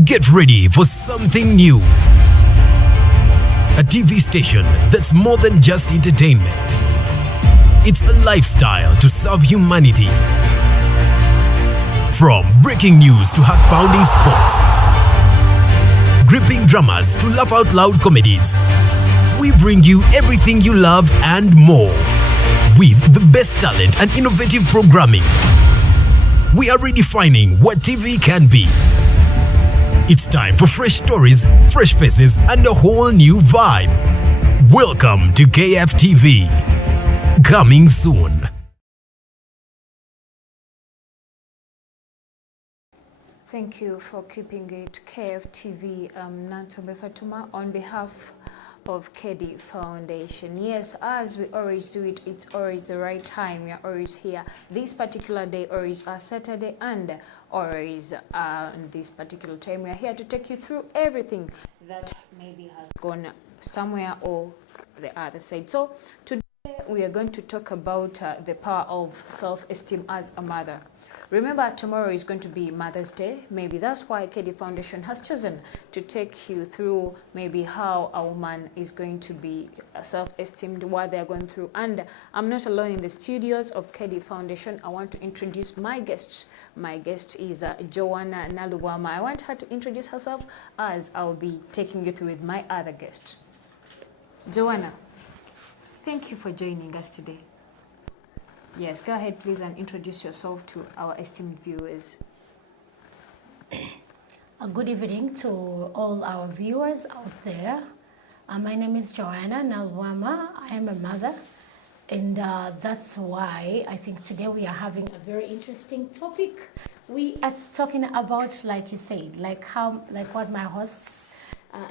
Get ready for something new. A TV station that's more than just entertainment. It's a lifestyle to serve humanity. From breaking news to heart-pounding sports, gripping dramas to laugh-out-loud comedies, we bring you everything you love and more. With the best talent and innovative programming, we are redefining what TV can be. It's time for fresh stories, fresh faces, and a whole new vibe. Welcome to KFTV. Coming soon. Thank you for keeping it KFTV. Nantobe Fatuma on behalf of KD Foundation. Yes, as we always do it, it's always the right time. We are always here. This particular day, always a Saturday, and always on this particular time, we are here to take you through everything that maybe has gone somewhere or the other side. So today we are going to talk about the power of self-esteem as a mother. Remember, tomorrow is going to be Mother's Day. Maybe that's why KD Foundation has chosen to take you through maybe how a woman is going to be self-esteemed, what they're going through. And I'm not alone in the studios of KD Foundation. I want to introduce my guest. My guest is Joanna Naluwama. I want her to introduce herself as I'll be taking you through with my other guest. Joanna, thank you for joining us today. Yes, go ahead, please, and introduce yourself to our esteemed viewers. Good evening to all our viewers out there. My name is Joanna Nalwama. I am a mother, and that's why I think today we are having a very interesting topic. We are talking about, like you said, like what my hosts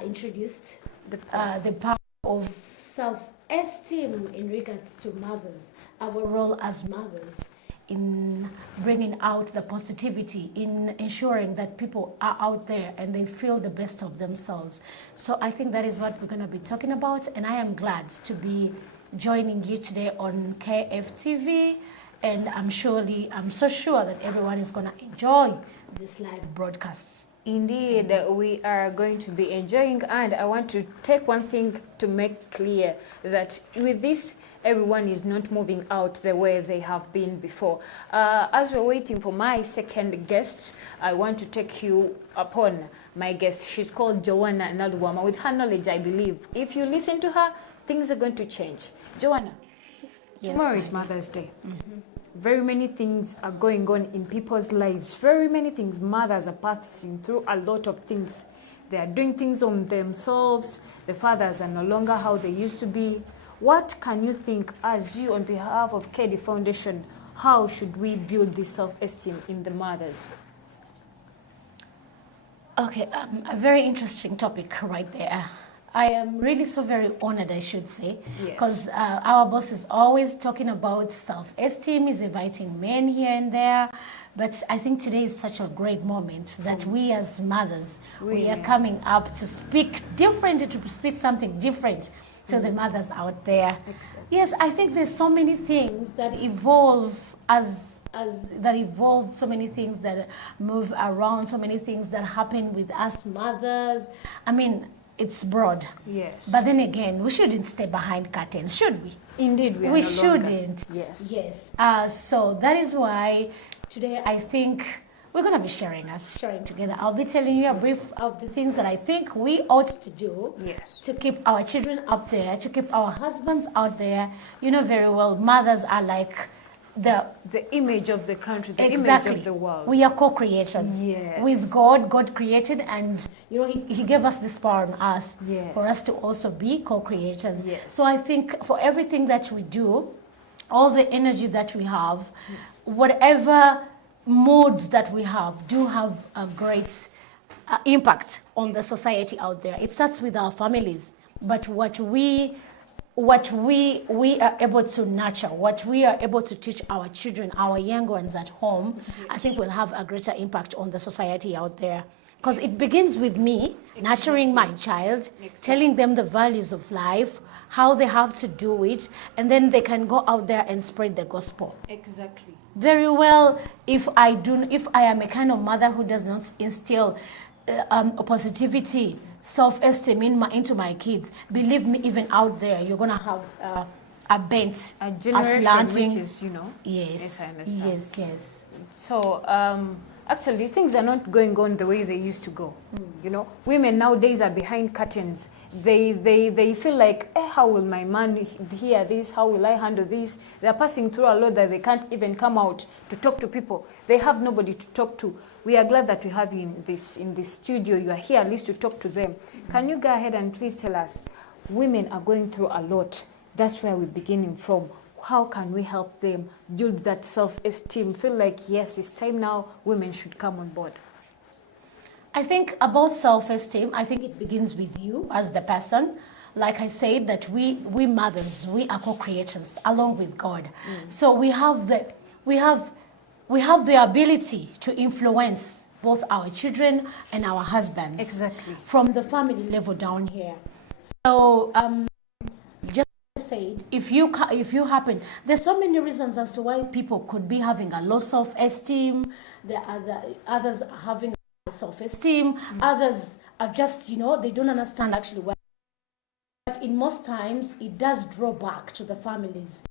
introduced, the power of self-esteem in regards to mothers. Our role as mothers in bringing out the positivity, in ensuring that people are out there and they feel the best of themselves. So I think that is what we're going to be talking about, and I am glad to be joining you today on KFTV, and I'm so sure that everyone is going to enjoy this live broadcast. Indeed, we are going to be enjoying, and I want to take one thing to make clear that with this, everyone is not moving out the way they have been before. As we're waiting for my second guest, I want to take you upon my guest. She's called Joanna Naluwama. With her knowledge, I believe, if you listen to her, things are going to change. Joanna, yes, tomorrow is Mother's Day. Mm-hmm. Very many things are going on in people's lives. Very many things. Mothers are passing through a lot of things. They are doing things on themselves. The fathers are no longer how they used to be. What can you think, as you, on behalf of KD Foundation, how should we build this self-esteem in the mothers? Okay, a very interesting topic right there. I am really so very honored, I should say, because our boss is always talking about self-esteem, is inviting men here and there. But I think today is such a great moment that we as mothers, we are coming up to speak different, to speak something different. So the mothers out there. Exactly. Yes, I think there's so many things that evolve so many things that move around, so many things that happen with us mothers. I mean, it's broad. Yes. But then again, we shouldn't stay behind curtains, should we? Indeed, we shouldn't. Yes. Yes. So that is why today I think we're going to be sharing together. I'll be telling you a brief of the things that I think we ought to do to keep our children up there, to keep our husbands out there. You know very well, mothers are like the image of the country, the image of the world. We are co-creators with God. God created, and he gave us this power on earth for us to also be co-creators. So I think for everything that we do, all the energy that we have, whatever modes that we have, do have a great impact on the society out there. It starts with our families, but what we are able to nurture, what we are able to teach our children, our young ones at home, I think will have a greater impact on the society out there. Because it begins with me nurturing my child, telling them the values of life, how they have to do it, and then they can go out there and spread the gospel. Exactly. Very well, if I am a kind of mother who does not instill positivity, self-esteem into my kids, believe me, even out there, you're gonna have a bent, A generation slanting. which is, you know. Yes, I understand. yes. So actually, things are not going on the way they used to go. You know, women nowadays are behind curtains. They feel like, how will my man hear this? How will I handle this? They are passing through a lot that they can't even come out to talk to people. They have nobody to talk to. We are glad that we have you in this studio. You are here at least to talk to them. Can you go ahead and please tell us, women are going through a lot. That's where we're beginning from. How can we help them build that self-esteem? Feel like, yes, it's time now, women should come on board. I think about self-esteem, I think it begins with you as the person. Like I said, that we mothers, we are co-creators along with God. So we have the ability to influence both our children and our husbands. Exactly. From the family level down here. So just said, if you happen, there's so many reasons as to why people could be having a low self-esteem. Others are having self-esteem. Others are just, they don't understand actually why. But in most times, it does draw back to the families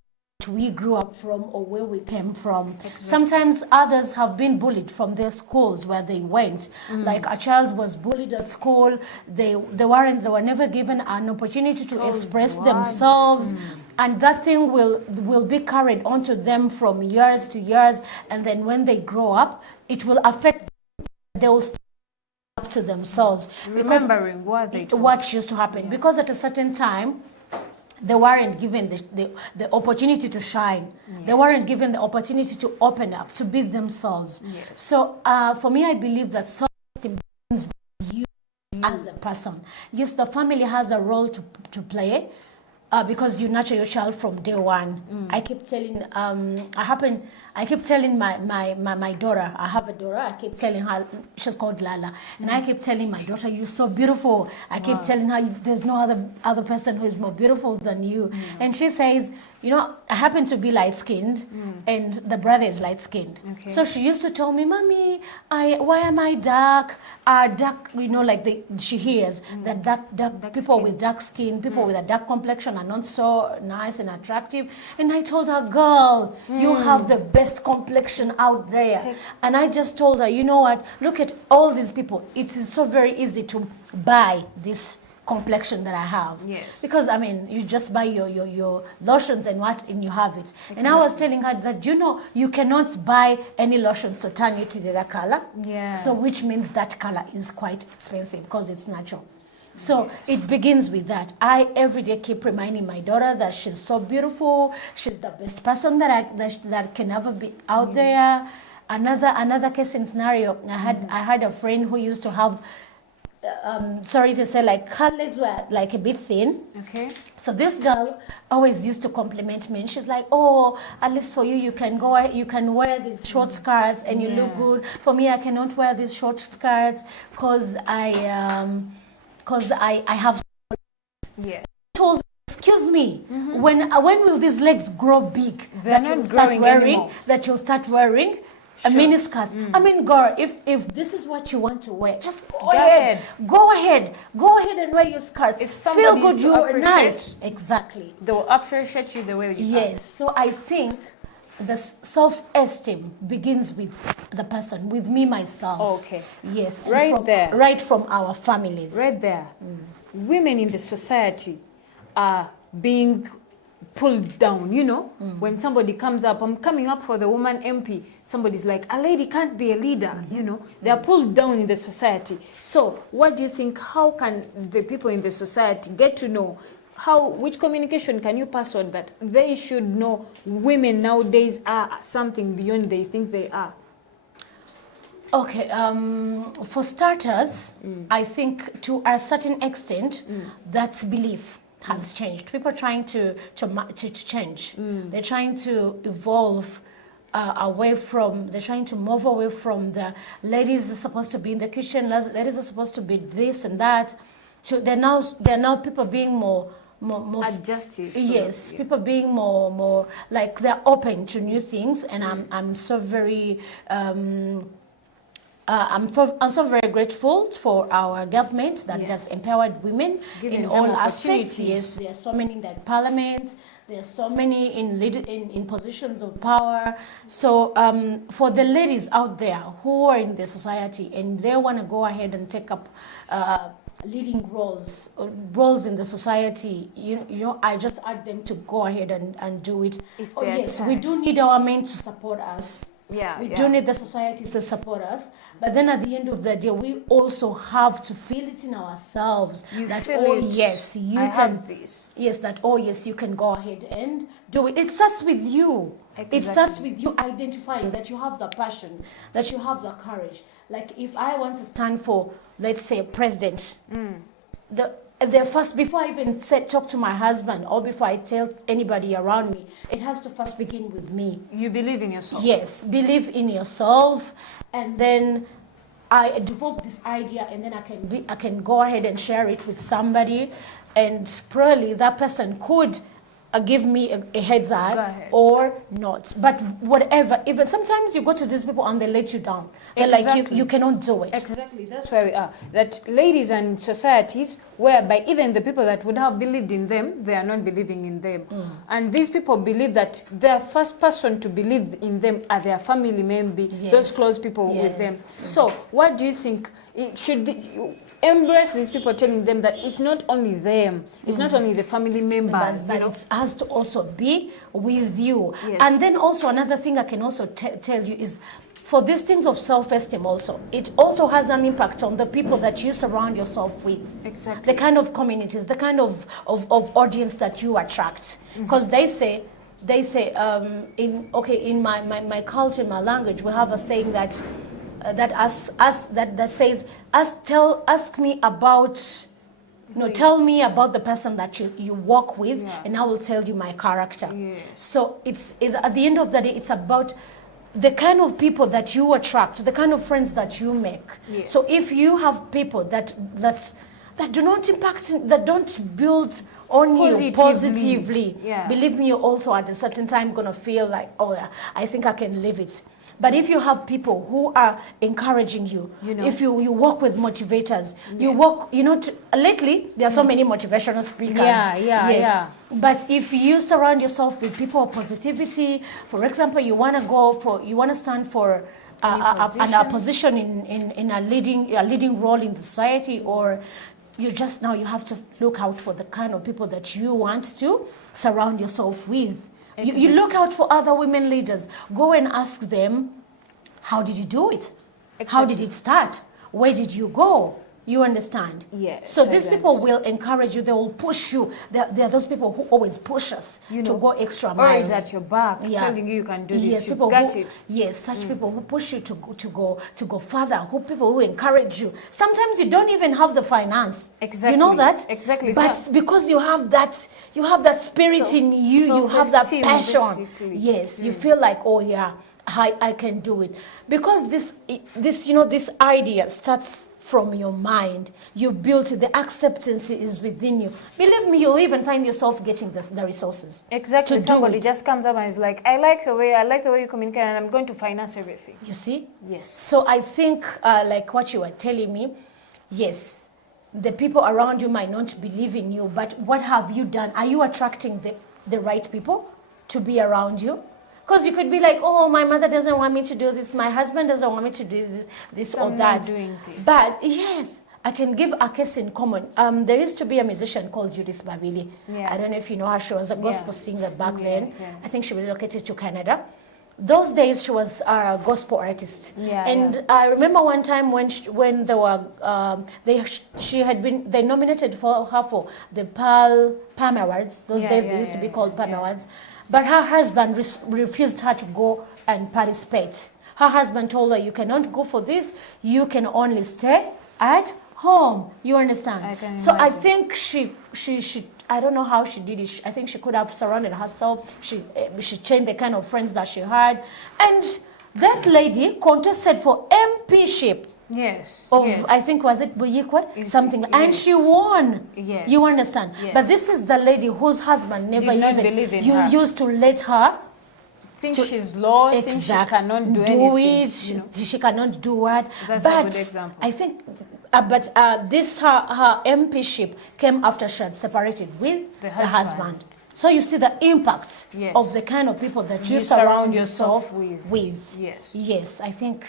we grew up from or where we came from. Exactly. Sometimes others have been bullied from their schools where they went. Like a child was bullied at school, they were never given an opportunity to express themselves, and that thing will be carried onto them from years to years, and then when they grow up, it will affect them. They will stand up to themselves because remembering what used to happen, because at a certain time they weren't given the opportunity to shine. Yes. They weren't given the opportunity to open up, to be themselves. Yes. So for me, I believe that self-esteem begins with you as a person. Yes, the family has a role to play because you nurture your child from day one. I keep telling, I keep telling my daughter, I have a daughter, I keep telling her, she's called Lala, and I keep telling my daughter, you're so beautiful. I keep telling her, there's no other person who is more beautiful than you. And she says, I happen to be light-skinned, and the brother is light-skinned. Okay. So she used to tell me, Mommy, why am I dark? Dark, she hears that dark people skin. With dark skin, people with a dark complexion are not so nice and attractive. And I told her, girl, you have the best complexion out there. And I just told her, you know what? Look at all these people. It is so very easy to buy this complexion that I have. Yes. Because you just buy your lotions and you have it. Exactly. And I was telling her that you cannot buy any lotions to turn you to the other color. Yeah. So which means that color is quite expensive because it's natural. So it begins with that. I every day keep reminding my daughter that she's so beautiful. She's the best person that can ever be out there. Another case and scenario. I had a friend who used to have. Sorry to say, like her legs were like a bit thin. Okay. So this girl always used to compliment me, and she's like, "Oh, at least for you, you can wear these short skirts, and you look good. For me, I cannot wear these short skirts because I have." Yeah. Told her, excuse me, when will these legs grow big that you'll start wearing? A mini skirt. Girl, if this is what you want to wear, just go ahead. Go ahead and wear your skirts. If somebody feel good, you're nice. Exactly. They will appreciate you the way you are. Yes. So I think the self-esteem begins with the person, with me, myself. Okay. Yes. Right from our families. Right there. Women in the society are being pulled down, when somebody comes up, I'm coming up for the woman MP, somebody's like, a lady can't be a leader, they are pulled down in the society. So what do you think, how can the people in the society get to know which communication can you pass on that they should know women nowadays are something beyond they think they are? Okay, for starters, I think to a certain extent, that's belief has changed. People are trying to change. They're trying to evolve they're trying to move away from the ladies are supposed to be in the kitchen, ladies are supposed to be this and that. So they're now people being more adjusted. Yes, people being more like they're open to new things, and I'm so very I'm so very grateful for our government that has empowered women Giving in them all aspects. opportunities. Yes, there are so many in the parliament. There are so many in positions of power. So for the ladies out there who are in the society and they want to go ahead and take up leading roles in the society, you know, I just urge them to go ahead and do it. It's Oh their yes, time. we do need our men to support us. Yeah, We yeah. do need the society to support us, but then at the end of the day, we also have to feel it in ourselves You that feel oh it. yes, you I can. have this. Yes, that oh yes, you can go ahead and do it. It starts with you. It starts Exactly. with you identifying that you have the passion, that you have the courage. Like if I want to stand for, let's say, president, the first, before I even talk to my husband or before I tell anybody around me, it has to first begin with me. You believe in yourself. Yes, believe in yourself, and then I develop this idea, and then I can go ahead and share it with somebody, and probably that person could give me a heads Go up ahead. or not. But whatever, even sometimes you go to these people and they let you down. They're like Exactly. you cannot do it. Exactly, that's where we are. That ladies and societies whereby even the people that would have believed in them, they are not believing in them. And these people believe that the first person to believe in them are their family members, Yes. those close people with Yes. them. So what do you think? It should you embrace these people, telling them that it's not only them, it's not only the family members, But it has to also be with you. Yes. And then also another thing I can also tell you is for these things of self-esteem also, it also has an impact on the people that you surround yourself with. Exactly. The kind of communities, the kind of audience that you attract. Because they say in my culture, my language, we have a saying that that says ask me about, tell me about the person that you work with, Yeah. and I will tell you my character. Yes. So it's at the end of the day, it's about the kind of people that you attract, the kind of friends that you make. Yes. So if you have people that do not impact, that don't build on you positively, Yeah. believe me, you're also at a certain time gonna feel like, oh yeah, I think I can live it. But if you have people who are encouraging you, if you work with motivators, you work, lately there are so many motivational speakers. Yeah. But if you surround yourself with people of positivity, for example, you want to stand for a position in a leading role in the society, or you have to look out for the kind of people that you want to surround yourself with. You look out for other women leaders. Go and ask them, how did you do it? How did it start? Where did you go? You understand? Yes, So I these people will encourage you. They will push you. They are those people who always push us to go extra Or miles. is at your back, telling you can do this, Yes, you people got who, it. Yes, such people who push you to go further. People who encourage you. Sometimes you don't even have the finance. Exactly. You know that? Exactly. But So- because you have that spirit So- in you, you have that self-esteem, passion. basically. Yes, you feel like, oh yeah, I can do it. Because this idea starts from your mind. You built it. The acceptance is within you. Believe me, you'll even find yourself getting the resources. Exactly. to do Somebody it. just comes up and is like, I like the way you communicate, and I'm going to finance everything. You see? Yes. So I think, like what you were telling me, yes, the people around you might not believe in you, but what have you done? Are you attracting the right people to be around you? Because you could be like, oh, my mother doesn't want me to do this, my husband doesn't want me to do this So or I'm that. not doing this. But yes, I can give a case in common. There used to be a musician called Judith Babili. Yeah. I don't know if you know her. She was a gospel singer back then. Yeah. I think she relocated to Canada. Those days she was a gospel artist. And I remember one time when they were they nominated for her for the Palm Awards. Those days they used to be called Palm Awards. But her husband refused her to go and participate. Her husband told her, you cannot go for this, you can only stay at home. You understand? I think she I don't know how she did it. I think she could have surrounded herself. She changed the kind of friends that she had. And that lady contested for MPship. Yes. I think, was it Buyikwe? Something. And she won. Yes. You understand? Yes. but this is the lady whose husband never Did not even believe in her. used to let her Think she's lost, think she cannot do anything. She cannot do what. That's a good example. I think, this her MPship came after she had separated with the husband. So you see the impact of the kind of people that you surround yourself with. Yes, I think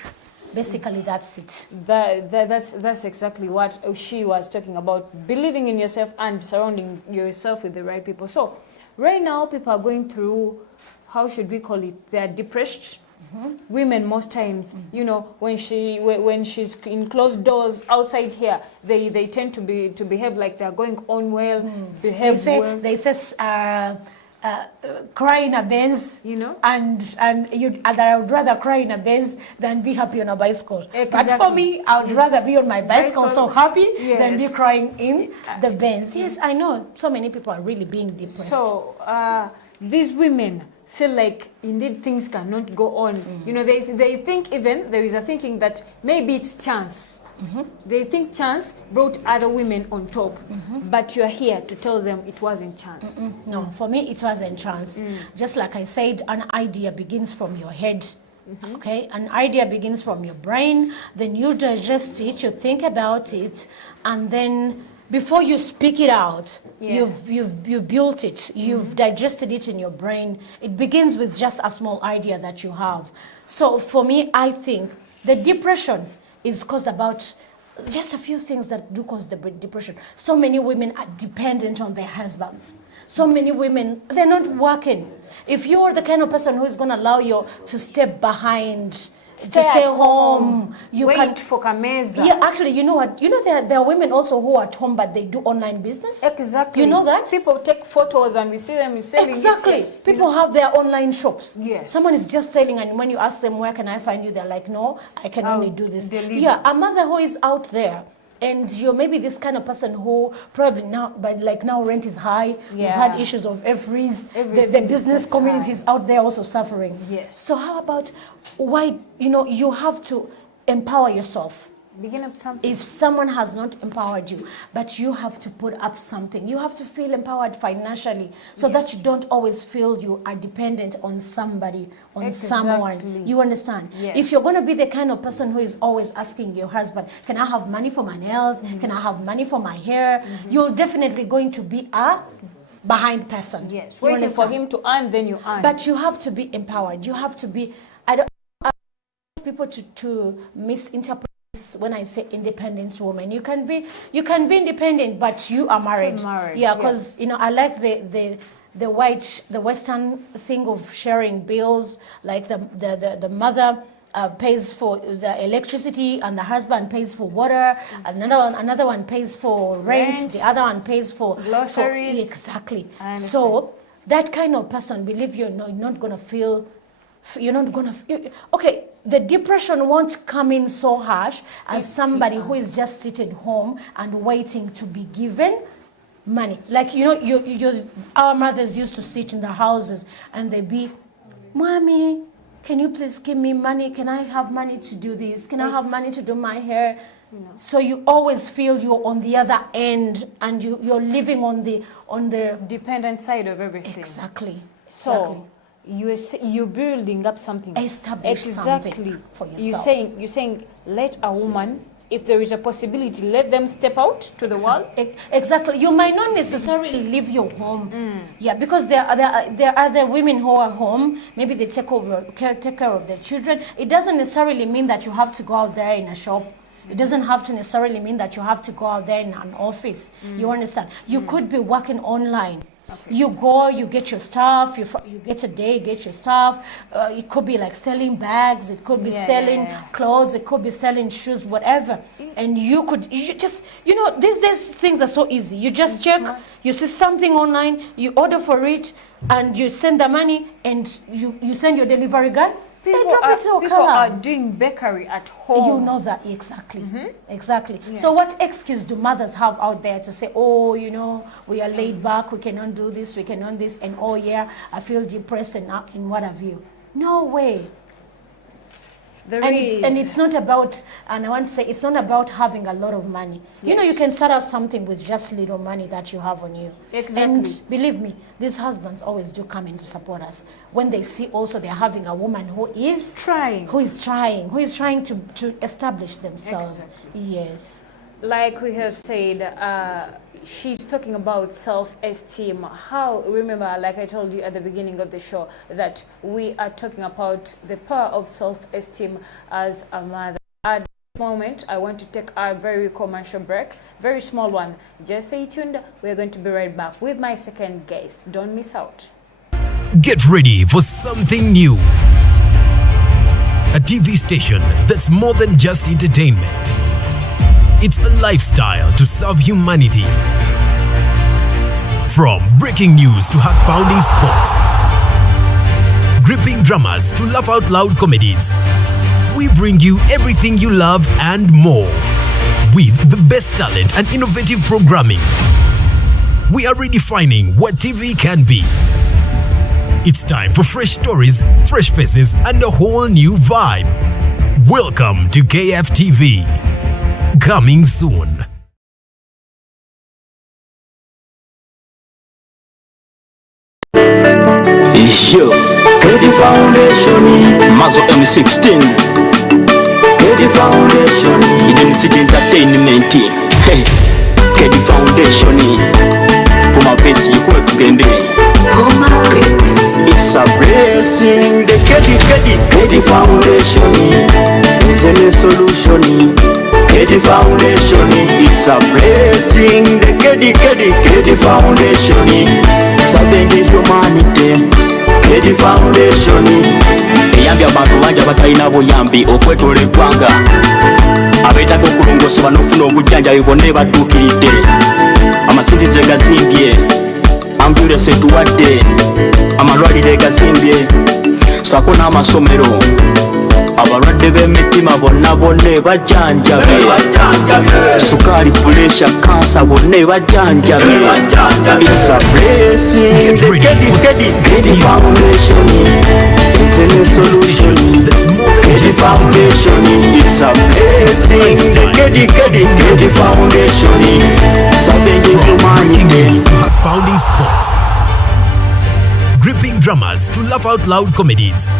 basically that's it. That's exactly what she was talking about, believing in yourself and surrounding yourself with the right people. So right now people are going through, how should we call it, they are depressed. Women most times, you know, when she's in closed doors outside here, they tend to behave like they're going on well, behave well. They say cry in a Benz, you know, and I would rather cry in a Benz than be happy on a bicycle. But for me, I would rather be on my bicycle so happy than be crying in the Benz. Yes, I know so many people are really being depressed. So these women feel like indeed things cannot go on. You know, they think, even there is a thinking that maybe it's chance. They think chance brought other women on top, but you're here to tell them it wasn't chance. No, for me it wasn't chance. Just like I said, an idea begins from your head. Okay, an idea begins from your brain, then you digest it, you think about it, and then before you speak it out, you've built it, you've digested it in your brain. It begins with just a small idea that you have. So for me, I think the depression is caused about just a few things that do cause the depression. So many women are dependent on their husbands. So many women, they're not working. If you're the kind of person who is going to allow you to step behind, to stay home, you wait for Kameza. Yeah, actually, you know what? You know, there are women also who are at home, but they do online business. Exactly. You know that? People take photos and we see them selling. Exactly. People have their online shops. Yes. Someone is just selling, and when you ask them, where can I find you? They're like, no, I can only do this. Yeah, a mother who is out there, and you're maybe this kind of person who probably now, but like now rent is high. You've had issues of freeze. The business community is out there also suffering. Yes. So how about why, you know, you have to empower yourself. Begin up something. If someone has not empowered you, but you have to put up something, you have to feel empowered financially, so that you don't always feel you are dependent on somebody, on someone. You understand? Yes. If you're going to be the kind of person who is always asking your husband, can I have money for my nails? Can I have money for my hair? You're definitely going to be a behind person. Yes. Waiting for him to earn, then you earn. But you have to be empowered. You have to be, I don't want people to misinterpret when I say independent woman. You can be independent, but you are married. Still married. Yeah, because you know, I like the Western thing of sharing bills, like the mother pays for the electricity and the husband pays for water, another one pays for rent, the other one pays for groceries. Exactly. So that kind of person, believe you're not gonna feel, okay, the depression won't come in so harsh as somebody who is just seated home and waiting to be given money. Like, you know, our mothers used to sit in the houses and they'd be, Mommy, can you please give me money? Can I have money to do this? Can I have money to do my hair? So you always feel you're on the other end and you're living on the dependent side of everything. Exactly. So you're building up something. Establish something for yourself. You're saying let a woman, if there is a possibility, let them step out to the world. Exactly. You might not necessarily leave your home. Yeah, because there are other women who are home. Maybe they take care of their children. It doesn't necessarily mean that you have to go out there in a shop. It doesn't have to necessarily mean that you have to go out there in an office. You understand? You could be working online. Okay. You go, you get your stuff, you get a day, get your stuff. It could be like selling bags, it could be selling clothes, it could be selling shoes, whatever. And you just, you know, these days things are so easy. You just check, you see something online, you order for it, and you send the money, and you send your delivery guy. People are doing bakery at home. You know that, exactly. Exactly. Yeah. So what excuse do mothers have out there to say, oh, you know, we are laid back, we cannot do this, we cannot this, and oh yeah, I feel depressed and what have you. No way. And it's not about, and I want to say, it's not about having a lot of money. Yes. You know, you can start up something with just little money that you have on you. Exactly. And believe me, these husbands always do come in to support us when they see also they're having a woman who is trying to establish themselves. Exactly. Yes. Like we have said, she's talking about self-esteem. How, remember, like I told you at the beginning of the show, that we are talking about the power of self-esteem as a mother. At this moment, I want to take a very commercial break, very small one. Just stay tuned. We're going to be right back with my second guest. Don't miss out. Get ready for something new. A TV station that's more than just entertainment. It's a lifestyle to serve humanity. From breaking news to heart-pounding sports, gripping dramas to laugh-out-loud comedies, we bring you everything you love and more. With the best talent and innovative programming, we are redefining what TV can be. It's time for fresh stories, fresh faces, and a whole new vibe. Welcome to KFTV. Coming soon. Yo, Kedi Foundation, Mazo M16. Kedi Foundation, Identity Entertainment. Hey, Kedi Foundation. Puma Bets, you could kugende. Puma Bets. It's a blessing. The Kedi Foundation is a new solution. Kedi Foundation, it's a blessing. The Kedi Foundation, serving the humanity. Kedi Foundation, eyambye abantu bangi abatalina buyambi okwetoola eggwanga, abeetaaga okulongosebwa n'ofuna obujjanjabi bonna ebadduukiridde. Amasinzizo gazimbye, ambulensi etuwadde, amalwaliro gazimbye, ssaako n'amasomero. Abalwadde b'emitima bonna bajjanjabe, sukaali, puleesha, kansa bonna bajjanjabe. It's a blessing. Kedi Foundation is a new solution. Kedi Foundation, it's a blessing. Kedi Foundation, serving the humanity. Heart-pounding sports, gripping dramas to laugh-out-loud comedies,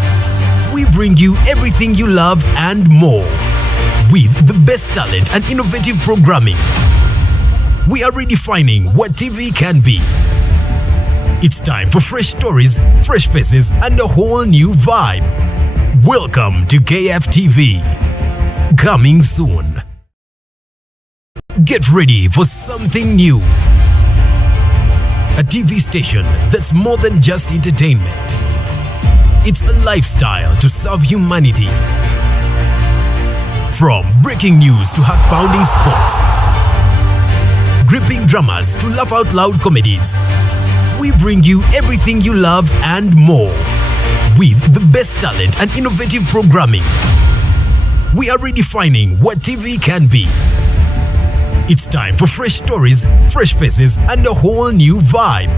we bring you everything you love and more. With the best talent and innovative programming, we are redefining what TV can be. It's time for fresh stories, fresh faces, and a whole new vibe. Welcome to KFTV. Coming soon. Get ready for something new. A TV station that's more than just entertainment. It's a lifestyle to serve humanity. From breaking news to heart-pounding sports, gripping dramas to laugh-out-loud comedies, we bring you everything you love and more. With the best talent and innovative programming, we are redefining what TV can be. It's time for fresh stories, fresh faces, and a whole new vibe.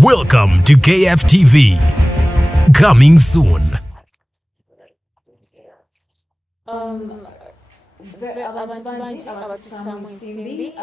Welcome to KFTV. Coming soon. Abantu bangi abatussamu ensimbi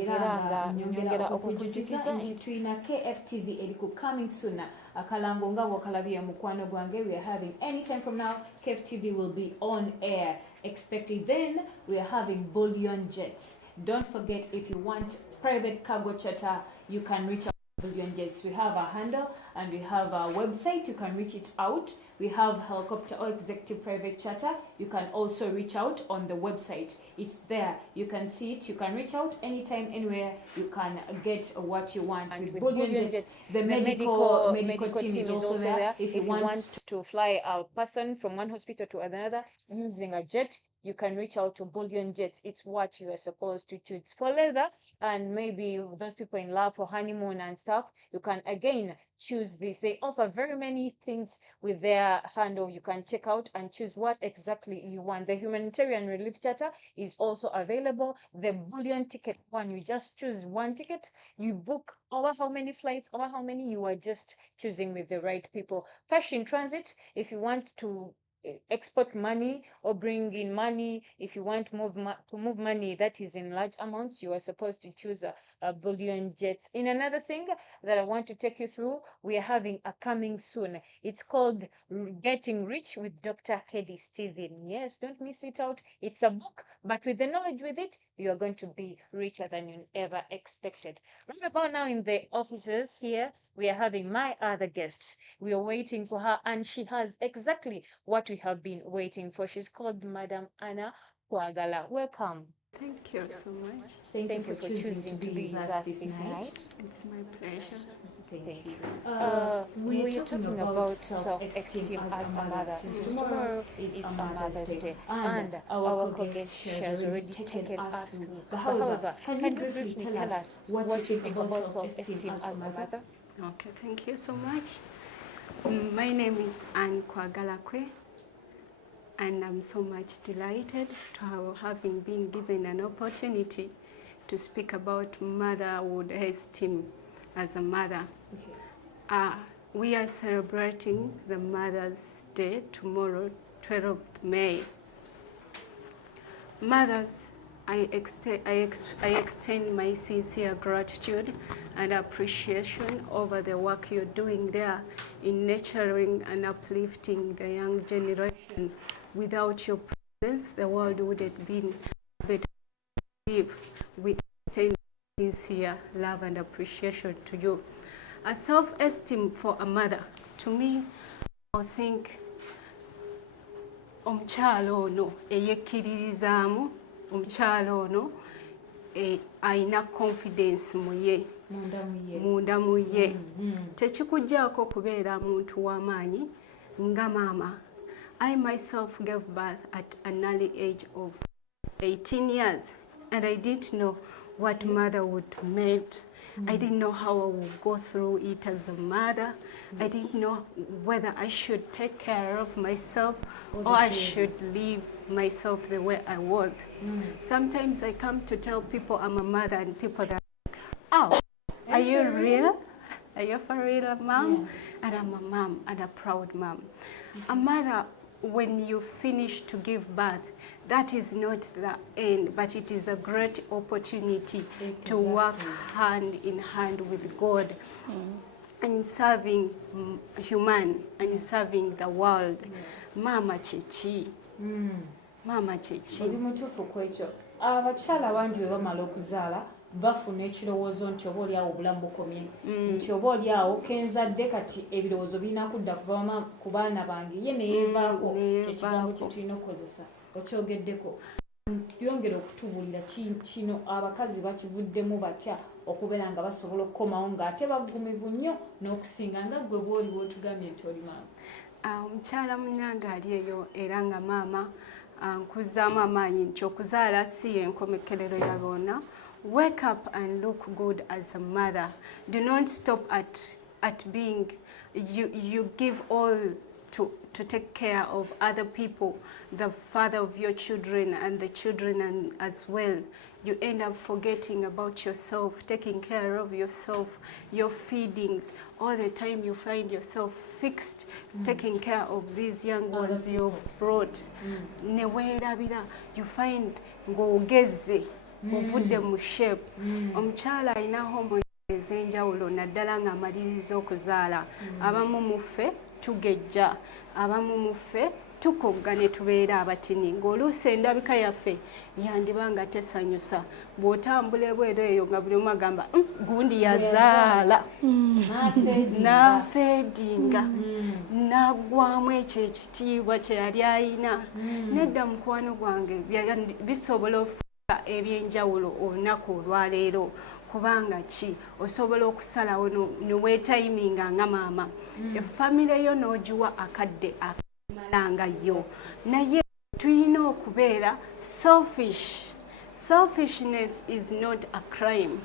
era nga nyongera okujjukiza nti tulina KFTV eri ku coming soon. Akalango nga bw'okalabye mukwano gwange, we are having anytime from now KFTV will be on air. Expect it then. We are having bullion jets. Don't forget, if you want private cargo charter, you can reach out to Bullion Jets. We have a handle and we have a website. You can reach it out. We have helicopter or executive private charter. You can also reach out on the website. It's there. You can see it. You can reach out anytime, anywhere. You can get what you want. And with Bullion Jets, the medical team is also there. If you want to fly a person from one hospital to another using a jet, you can reach out to Bullion Jets. It's what you are supposed to choose. For leather, and maybe those people in love for honeymoon and stuff, you can again choose this. They offer very many things with their handle. You can check out and choose what exactly you want. The humanitarian relief charter is also available. The bullion ticket one, you just choose one ticket. You book over how many flights, over how many, you are just choosing with the right people. Cash in transit, if you want to export money or bring in money. If you want to move money that is in large amounts, you are supposed to choose a bullion jets. In another thing that I want to take you through, we are having a coming soon. It's called Getting Rich with Dr. Kedi Stephen. Yes, don't miss it out. It's a book, but with the knowledge with it, you are going to be richer than you ever expected. Right about now in the offices here, we are having my other guests. We are waiting for her, and she has exactly what we have been waiting for. She's called Madam Anna Kwagala. Welcome. Thank you so much. Thank you for choosing to be with us this night. It's my pleasure. Thank you. We are talking about self-esteem as a mother. Since tomorrow is a Mother's Day, and our co-guest she has already taken us through. But however, can you briefly tell us what you think about self-esteem as a mother? Okay, thank you so much. My name is Anne Kwagalakwe, and I'm so much delighted to having been given an opportunity to speak about motherhood esteem as a mother. Okay. We are celebrating the Mother's Day tomorrow, 12th May. Mothers, I extend my sincere gratitude and appreciation over the work you're doing there in nurturing and uplifting the young generation. Without your presence, the world wouldn't be better to live. We extend sincere love and appreciation to you. A self-esteem for a mother, to me, I think omukyala ono eyekkiririzaamu, omukyala ono alina confidence mu ye, munda mu ye. Tekikuggyako kubeera muntu w'amaanyi nga maama. I myself gave birth at an early age of 18 years, and I didn't know what motherhood meant. I didn't know how I would go through it as a mother. I didn't know whether I should take care of myself or I should leave myself the way I was. Sometimes I come to tell people I'm a mother, and people are like, oh, are you real? Are you for real, mom? Yeah. And I'm a mom, and a proud mom. A mother, when you finish to give birth, that is not the end, but it is a great opportunity to work hand in hand with God and serving human and serving the world. Mama chechi. Mama chechi. Oli mutuufu ku ekyo. Abakyala bangi bwe bamala okuzaala bafuna ekirowoozo nti oba oliawo obulamu bukomye, nti oba oliawo kenzadde kati ebirowoozo birina kudda ku baana bange, ye neyeevaako. Kyekigambo kye tulina okukozesa okyogeddeko. Yongera okutubuulira kino abakazi bakivuddemu batya okubeera nga basobola okukomawo ng'ate bagumivu nnyo n'okusinga nga ggwe bw'oli bw'otugambye nti oli maama. Omukyala munnange ali eyo era nga maama nkuzaamu amaanyi nti okuzaala si y'enkomekerero ya bonna. Wake up and look good as a mother. Do not stop at being, you give all to take care of other people, the father of your children and the children as well. You end up forgetting about yourself, taking care of yourself, your feedings. All the time you find yourself fixed, taking care of these young ones you've brought. Neweerabira, you find ng'ogezze, ovudde mu shape. Omukyala alina hormones ez'enjawulo naddala ng'amaliriza okuzaala. Abamu muffe tugejja, abamu muffe tukogga ne tubeera abatini, ng'oluusi endabika yaffe yandiba nga tesanyusa. Bw'otambula ebweru eyo nga buli omu agamba gundi yazaala, n'afeedinga, n'aggwamu ekyo ekitiibwa kye yali ayina. Nedda mukwano gwange bisobola okufuuka ebyenjawulo olunaku olwaleero. Kubanga ki osobola okusalawo ne weetayiminga nga maama. Effamire yo n'ogiwa akadde akamalanga yo. Naye tulina okubeera selfish. Selfishness is not a crime.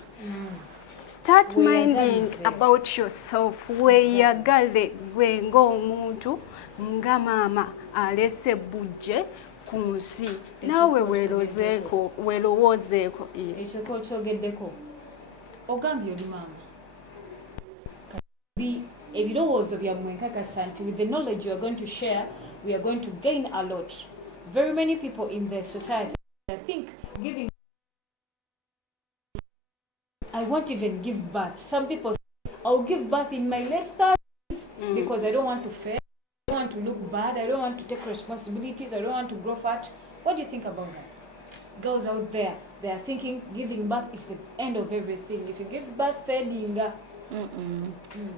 Start minding about yourself. Weeyagale gwe ng'omuntu nga maama alese bujje ku nsi. Naawe weerowoozeeko. Ekyo kyogeddeko. Ogambye oli maama. Ebirowoozo byammwe nkakasa nti with the knowledge you are going to share we are going to gain a lot. Very many people in the society, I think, giving, I won't even give birth. Some people say, I'll give birth in my late 30s because I don't want to fail, I don't want to look bad, I don't want to take responsibilities, I don't want to grow fat. What do you think about that? Girls out there, they are thinking giving birth is the end of everything. If you give birth, failing.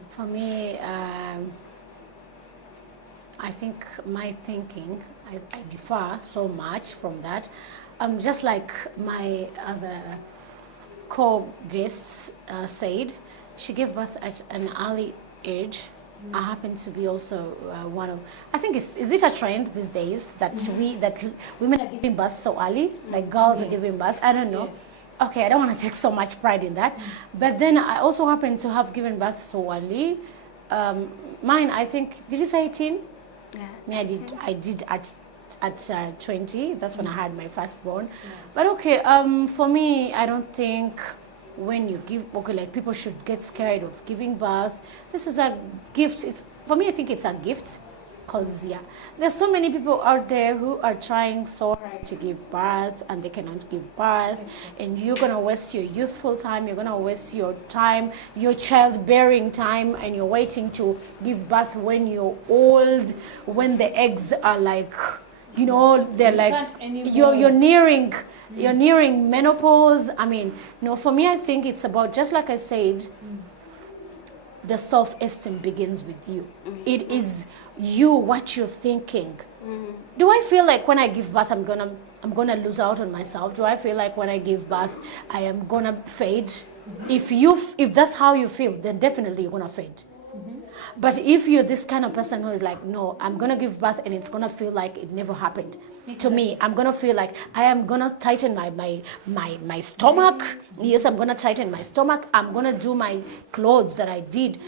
For me, I think my thinking, I differ so much from that. Just like my other co-guests said, she gave birth at an early age. I happen to be also one of, I think, is it a trend these days that women are giving birth so early, like girls are giving birth? I don't know. Okay, I don't want to take so much pride in that. But then I also happen to have given birth so early. Mine, I think, did you say 18? Yeah. I did at 20. That's when I had my firstborn. But okay, for me, I don't think when you give, like people should get scared of giving birth. This is a gift. It's, for me, I think it's a gift. Because there's so many people out there who are trying so hard to give birth and they cannot give birth, and you're gonna waste your youthful time, you're gonna waste your time, your childbearing time, and you're waiting to give birth when you're old, when the eggs are like, you know, they're like, you're nearing menopause. I mean, no, for me, I think it's about, just like I said, the self-esteem begins with you. It is you, what you're thinking. Do I feel like when I give birth I'm gonna lose out on myself? Do I feel like when I give birth I am gonna fade? If that's how you feel, then definitely you're gonna fade. But if you're this kind of person who is like, no, I'm gonna give birth and it's gonna feel like it never happened to me. I'm gonna feel like I am gonna tighten my stomach. Yes, I'm gonna tighten my stomach. I'm gonna do my clothes that I did.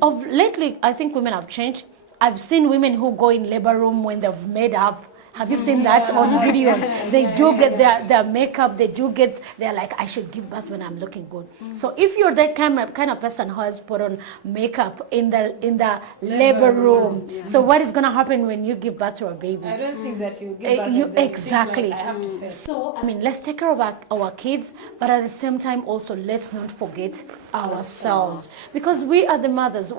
Of lately, I think women have changed. I've seen women who go in labor room when they've made up. Have you seen that on videos? They do get their makeup, they're like, I should give birth when I'm looking good. So if you're that kind of person who has put on makeup in the labor room, so what is gonna happen when you give birth to a baby? I don't think that you give birth exactly. Like I have to fail. So I mean, let's take care of our kids, but at the same time also let's not forget ourselves, because we are the mothers.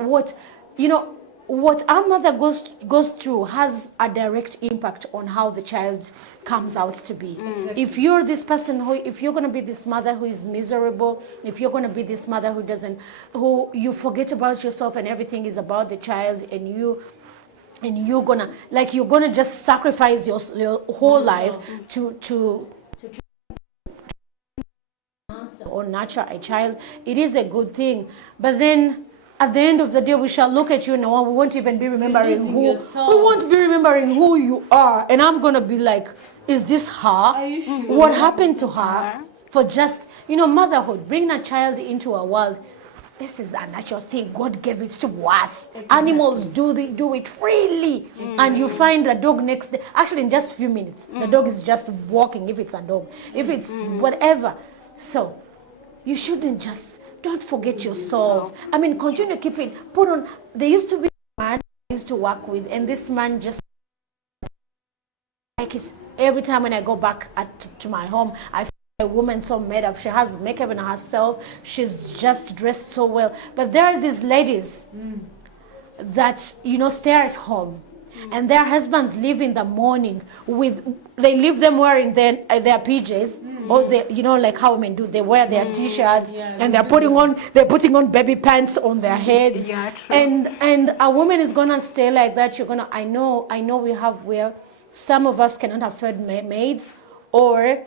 What our mother goes through has a direct impact on how the child comes out to be. Exactly. If you're this person if you're going to be this mother who is miserable, if you're going to be this mother who you forget about yourself and everything is about the child, and you're gonna just sacrifice your whole life to or nurture a child, it is a good thing. But then at the end of the day, we shall look at you and we won't even be remembering who you are. And I'm going to be like, is this her? Are you sure? What happened to her? For just, motherhood, bringing a child into a world, this is a natural thing. God gave it to us. Exactly. Animals do it freely. And you find a dog next day. Actually, in just a few minutes, the dog is just walking, if it's a dog, if it's whatever. So, you shouldn't just... Don't forget yourself. I mean, continue keeping, put on. There used to be a man I used to work with, and this man just like it. Every time when I go back to my home, I feel a woman so made up. She has makeup on herself. She's just dressed so well. But there are these ladies that stay at home. And their husbands leave in the morning they leave them wearing their PJs, or like how women do. They wear their T-shirts, and they're putting on baby pants on their heads. Yeah, true. And a woman is gonna stay like that. I know where some of us cannot afford maids, or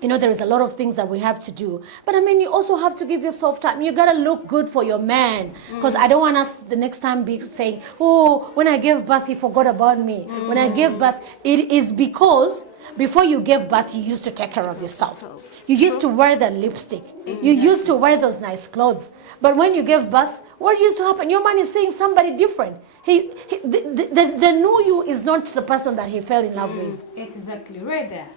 there is a lot of things that we have to do. But I mean, you also have to give yourself time. You gotta look good for your man, because I don't want us the next time be saying, oh, when I gave birth, he forgot about me. When I gave birth, it is because before you gave birth, you used to take care of yourself. You used to wear the lipstick. You used to wear those nice clothes. But when you gave birth, what used to happen? Your man is seeing somebody different. The new you is not the person that he fell in love with. Exactly, right there.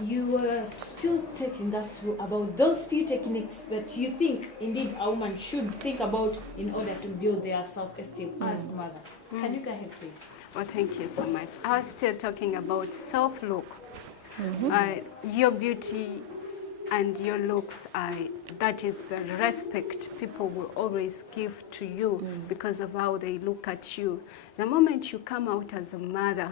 You were still taking us through about those few techniques that you think indeed a woman should think about in order to build their self-esteem as a mother. Can you go ahead, please? Well, thank you so much. I was still talking about self-look. Your beauty and your looks, that is the respect people will always give to you because of how they look at you. The moment you come out as a mother,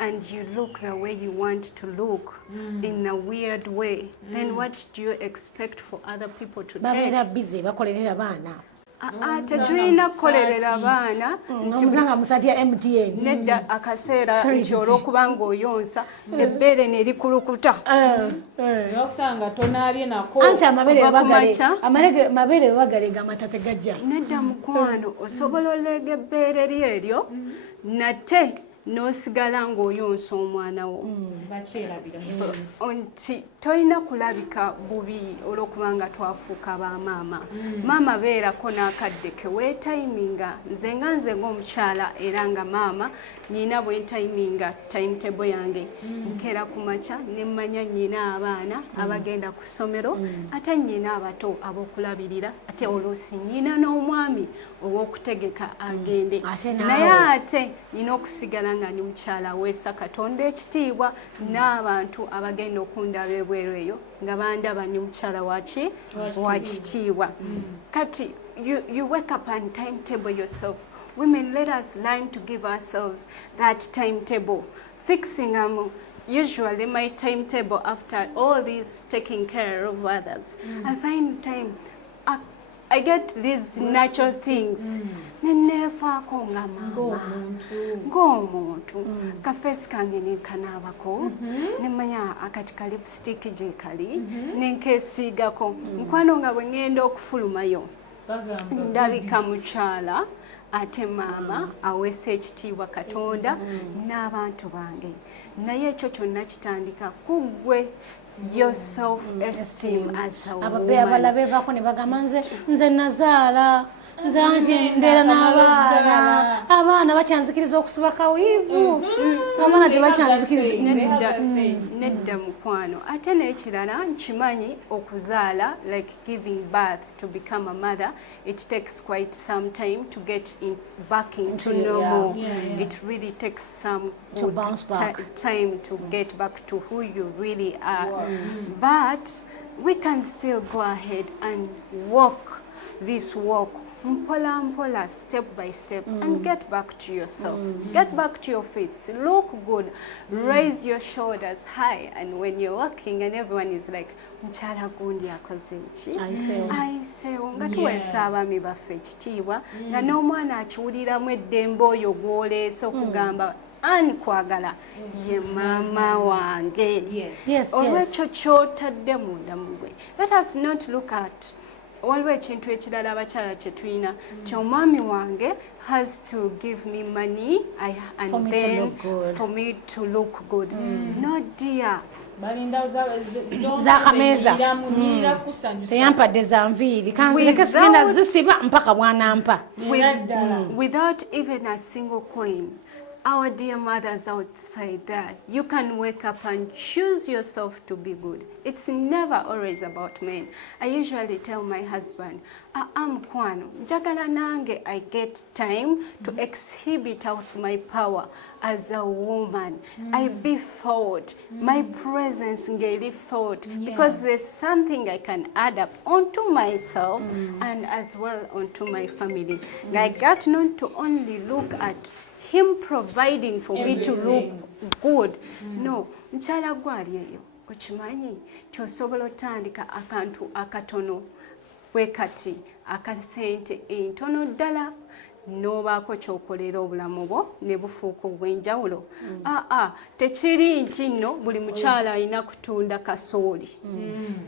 and you look the way you want to look in a weird way, then what do you expect for other people to take? busy bakolerera baana. Tetulina kukolerera baana Nomuzanga musatya MTN. Nedda akaseera nti olw'okuba ng'oyonsa ebbeere ne likulukuta. Okusanga tonaabye nako. Anti amabere bagalega amatate gajja. Nedda mukwano osobola olega ebbeere lyeryo nate n'osigala ng'oyonsa omwana wo. Nti tolina kulabika bubi olw'okuba nga twafuuka ba maama. Maama beerako n'akadde ke weetayiminga. Nze ng'omukyala era nga maama nina bwe ntayiminga timetable yange. Nkeera ku makya ne mmanya nnyina abaana abagenda ku ssomero ate nnyina abato ab'okulabirira ate oluusi nnyina n'omwami ow'okutegeka agende. Naye ate nina okusigala nga ndi mukyala aweesa Katonda ekitiibwa n'abantu abagenda okundaba ebweru eyo nga bandaba ndi mukyala wa kitiibwa. Kati you wake up and timetable yourself. Women, let us learn to give ourselves that timetable. Fixing usually my timetable after all this taking care of others. I find time. I get these natural things. Nenefaako nga maama ng'omuntu kafeesi kange nenkanaabako nemanya akati ka lipstick gye kali nenkeesiigako mukwano nga bwe ŋŋenda okufulumayo ndabika mukyala ate maama aweesa ekitiibwa Katonda n'abantu bange. Naye ekyo kyonna kitandika ku ggwe. Your self-esteem as a woman. Abalabe bako ne bagamba nze nazaala nze mbeera n'abaana abaana bakyanzikiriza okusiba kawiivu abaana tebakyanzikiriza. Nedda mukwano ate n'ekirala nkimanyi okuzaala, like giving birth to become a mother, it takes quite some time to get back into normal. It really takes some to bounce back. Time to get back to who you really are. But we can still go ahead and walk this walk mpola mpola, step by step, and get back to yourself. Get back to your feet. Look good. Raise your shoulders high. And when you're walking and everyone is like, mchala gundi akoze ki? Aisewo. Nga tuweesa abaami baffe ekitiibwa. Nga n'omwana akiwuliramu eddembe oyo gw'oleese okugamba ani kwagala ye maama wange. Olwekyo ky'otadde munda mu gwe. Let us not look at waliwo ekintu ekirala abakyala kye tulina ti omwami wange has to give me money and then for me to look good. No dear. Zakameeza teyampadde za nviiri kanzireke sigenda zisiba mpaka bwanampa. Without even a single coin. Our dear mothers outside there, you can wake up and choose yourself to be good. It's never always about men. I usually tell my husband, kwano, njagala nange I get time to exhibit out my power as a woman. I be felt, my presence ngeli felt, because there's something I can add up onto myself and as well onto my family. I got not to only look at him providing for me to look good. No, mchala gwali eyo okimanyi kyosobola otandika akantu akatono wekati akasente entono ddala n'obaako kyokolera obulamu bwo ne bufuuka obw'enjawulo. Tekiri nti nno buli mukyala alina kutunda kasooli.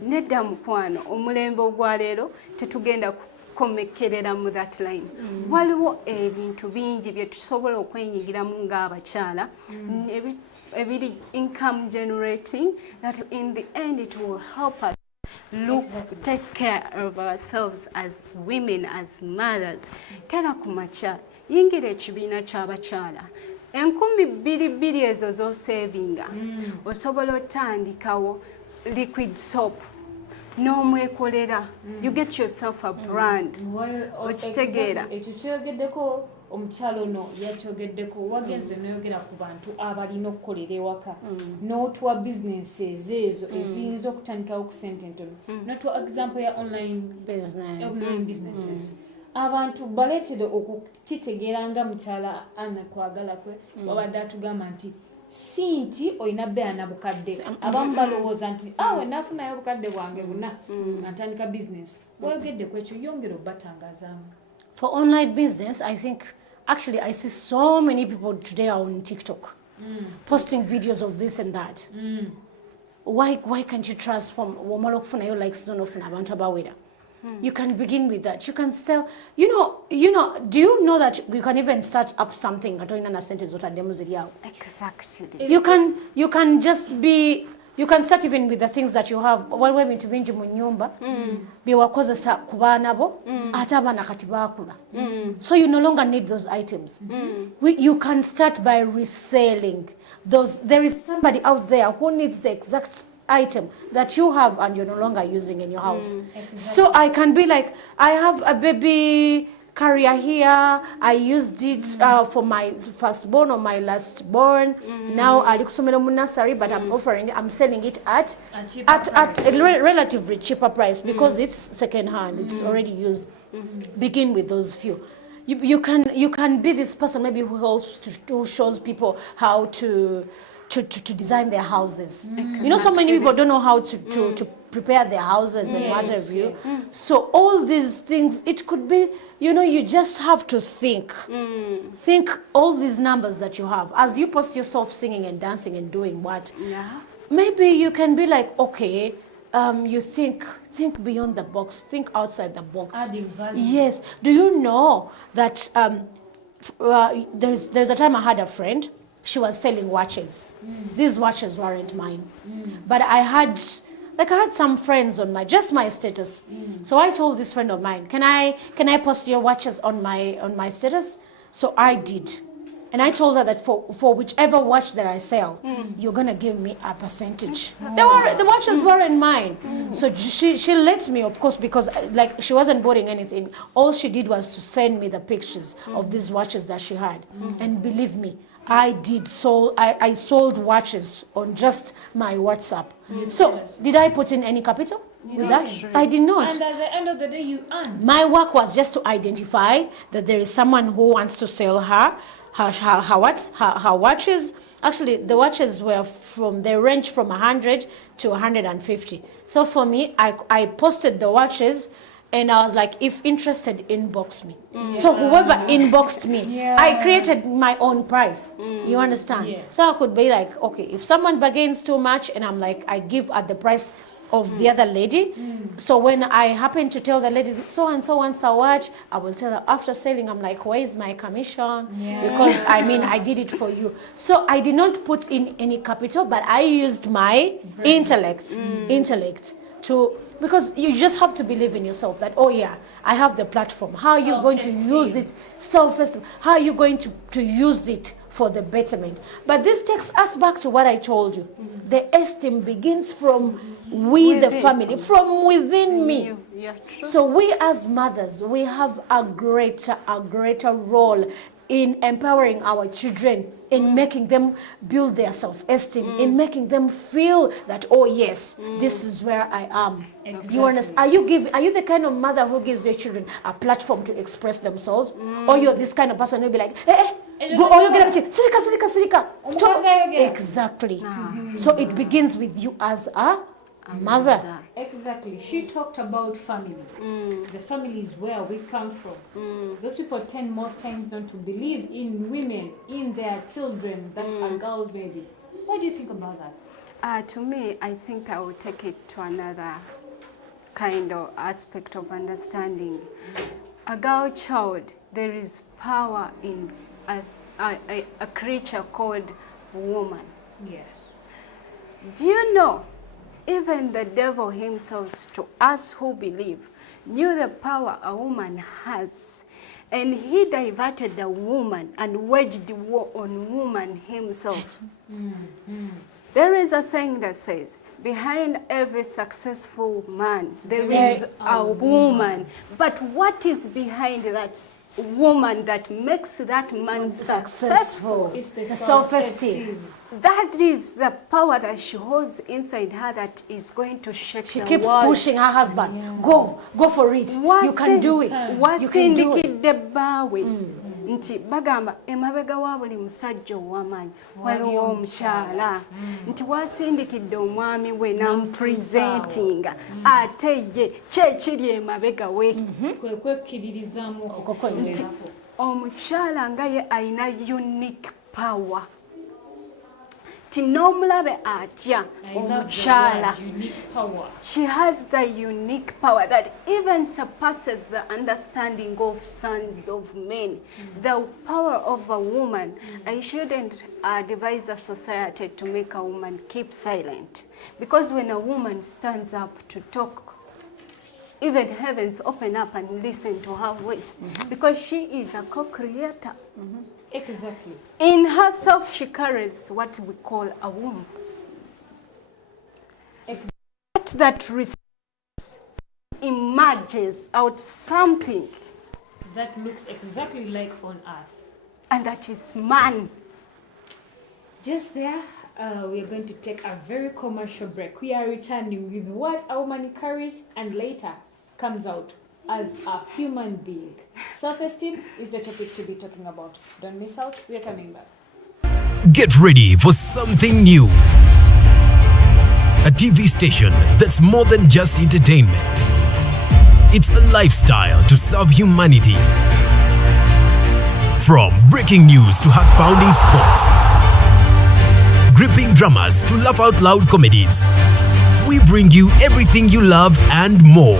Nedda mukwano, omulembe ogwa leero tetugenda komekerera mu that line. Waliwo ebintu bingi bye tusobola okwenyigiramu ng'abakyala ebiri income generating, that in the end it will help us take care of ourselves as women, as mothers. Kera ku makya yingira ekibiina ky'abakyala $2,200 ezo z'osevinga osobola otandikawo liquid soap n'omwekolera you get yourself a brand okitegeera ekyo kyogeddeko omukyalo ono yakyogeddeko wagenze noyogera ku bantu abalina okukolera ewaka n'otuwa businesses ezo eziyinza okutandikawo ku sente ntono n'otuwa example ya online businesses abantu baleetere okukitegeera nga mukyala Anna kwagala kwe wabadde atugamba nti si nti olina beera na bukadde abamu balowooza nti awe naafunayo obukadde bwange buna natandika business wayogedde ku ekyo yongera obatangazaamu. For online business, I think actually I see so many people today are on TikTok posting videos of this and that. Why can't you transform womalokufuna like season of abantu abawera? You can begin with that. You can sell, you know, do you know that you can even start up something? Exactly. You can just be, you can start even with the things that you have. While we're into binji munyumba, biwakozesa kubana bo, atabana katibakula. So you no longer need those items. You can start by reselling those. There is somebody out there who needs the exact item that you have and you're no longer using in your house. Exactly. So I can be like, I have a baby carrier here, I used it for my firstborn or my lastborn. Now I look so nursery, but I'm selling it at a relatively cheaper price because it's second hand, it's already used. Begin with those few. You can be this person maybe who shows people how to design their houses. Exactly. You know, so many people don't know how to prepare their houses and what have you. So all these things, it could be, you know, you just have to think. Think all these numbers that you have. As you post yourself singing and dancing and doing what? Yeah. Maybe you can be like, okay, you think beyond the box, think outside the box. Adding value. Yes. Do you know that there's a time I had a friend. She was selling watches. These watches weren't mine, but I had some friends on just my status. So I told this friend of mine, can I post your watches on my status? So I did, and I told her that for whichever watch that I sell, you're gonna give me a percentage. The watches weren't mine, so she let me, of course, because like she wasn't buying anything. All she did was to send me the pictures of these watches that she had, and believe me, I sold watches on just my WhatsApp. So did I put in any capital with that? I did not. And at the end of the day, you earned. My work was just to identify that there is someone who wants to sell her watches. Actually, the watches they range from 100 to 150. So for me, I posted the watches. And I was like, if interested, inbox me. So whoever inboxed me, I created my own price. You understand? So I could be like, okay, if someone bargains too much, and I'm like, I give at the price of the other lady. So when I happen to tell the lady, so and so wants a watch, I will tell her after selling, I'm like, where is my commission? Because I mean, I did it for you. So I did not put in any capital, but I used my intellect to, because you just have to believe in yourself that, oh yeah, I have the platform. How are you going to use it? Self-esteem. How are you going to use it for the betterment? But this takes us back to what I told you. The esteem begins from the family, from within me. So we as mothers, we have a greater role in empowering our children, in making them build their self-esteem, in making them feel that, oh yes, this is where I am. Exactly. You understand? Are you the kind of mother who gives your children a platform to express themselves? Or you're this kind of person who'll be like, go, or you get up and say, sirika. Exactly. So it begins with you as a mother. Exactly. She talked about family. The family is where we come from. Those people tend most times not to believe in women, in their children that are girls' baby. What do you think about that? To me, I think I will take it to another kind of aspect of understanding. A girl child, there is power in a creature called woman. Yes. Do you know? Even the devil himself, to us who believe, knew the power a woman has. and he diverted the woman and waged war on woman himself. There is a saying that says, behind every successful man, there is a woman. But what is behind that woman that makes that man successful? It's the self-esteem. That is the power that she holds inside her that is going to shake the world. She keeps pushing her husband. Go for it. You can do it. You can do it. Nti bagamba emabega wa buli musajja ow'amaanyi waliwo omukyala nti wasindikidde omwami we namupresentinga ate ye kyekiri emabega we nti omukyala nga ye alina unique power ti n'omulabe atya omukyala. She has the unique power that even surpasses the understanding of sons of men. The power of a woman. I shouldn't advise a society to make a woman keep silent, because when a woman stands up to talk, even heavens open up and listen to her voice, because she is a co-creator. Exactly. In herself, she carries what we call a womb. That emerges out something that looks exactly like on earth. And that is man. Just there, we are going to take a very commercial break. We are returning with what a woman carries and later comes out as a human being. Self-esteem is the topic to be talking about. Don't miss out. We are coming back. Get ready for something new. A TV station that's more than just entertainment. It's a lifestyle to serve humanity. From breaking news to heart-pounding sports, gripping dramas to laugh-out-loud comedies, we bring you everything you love and more.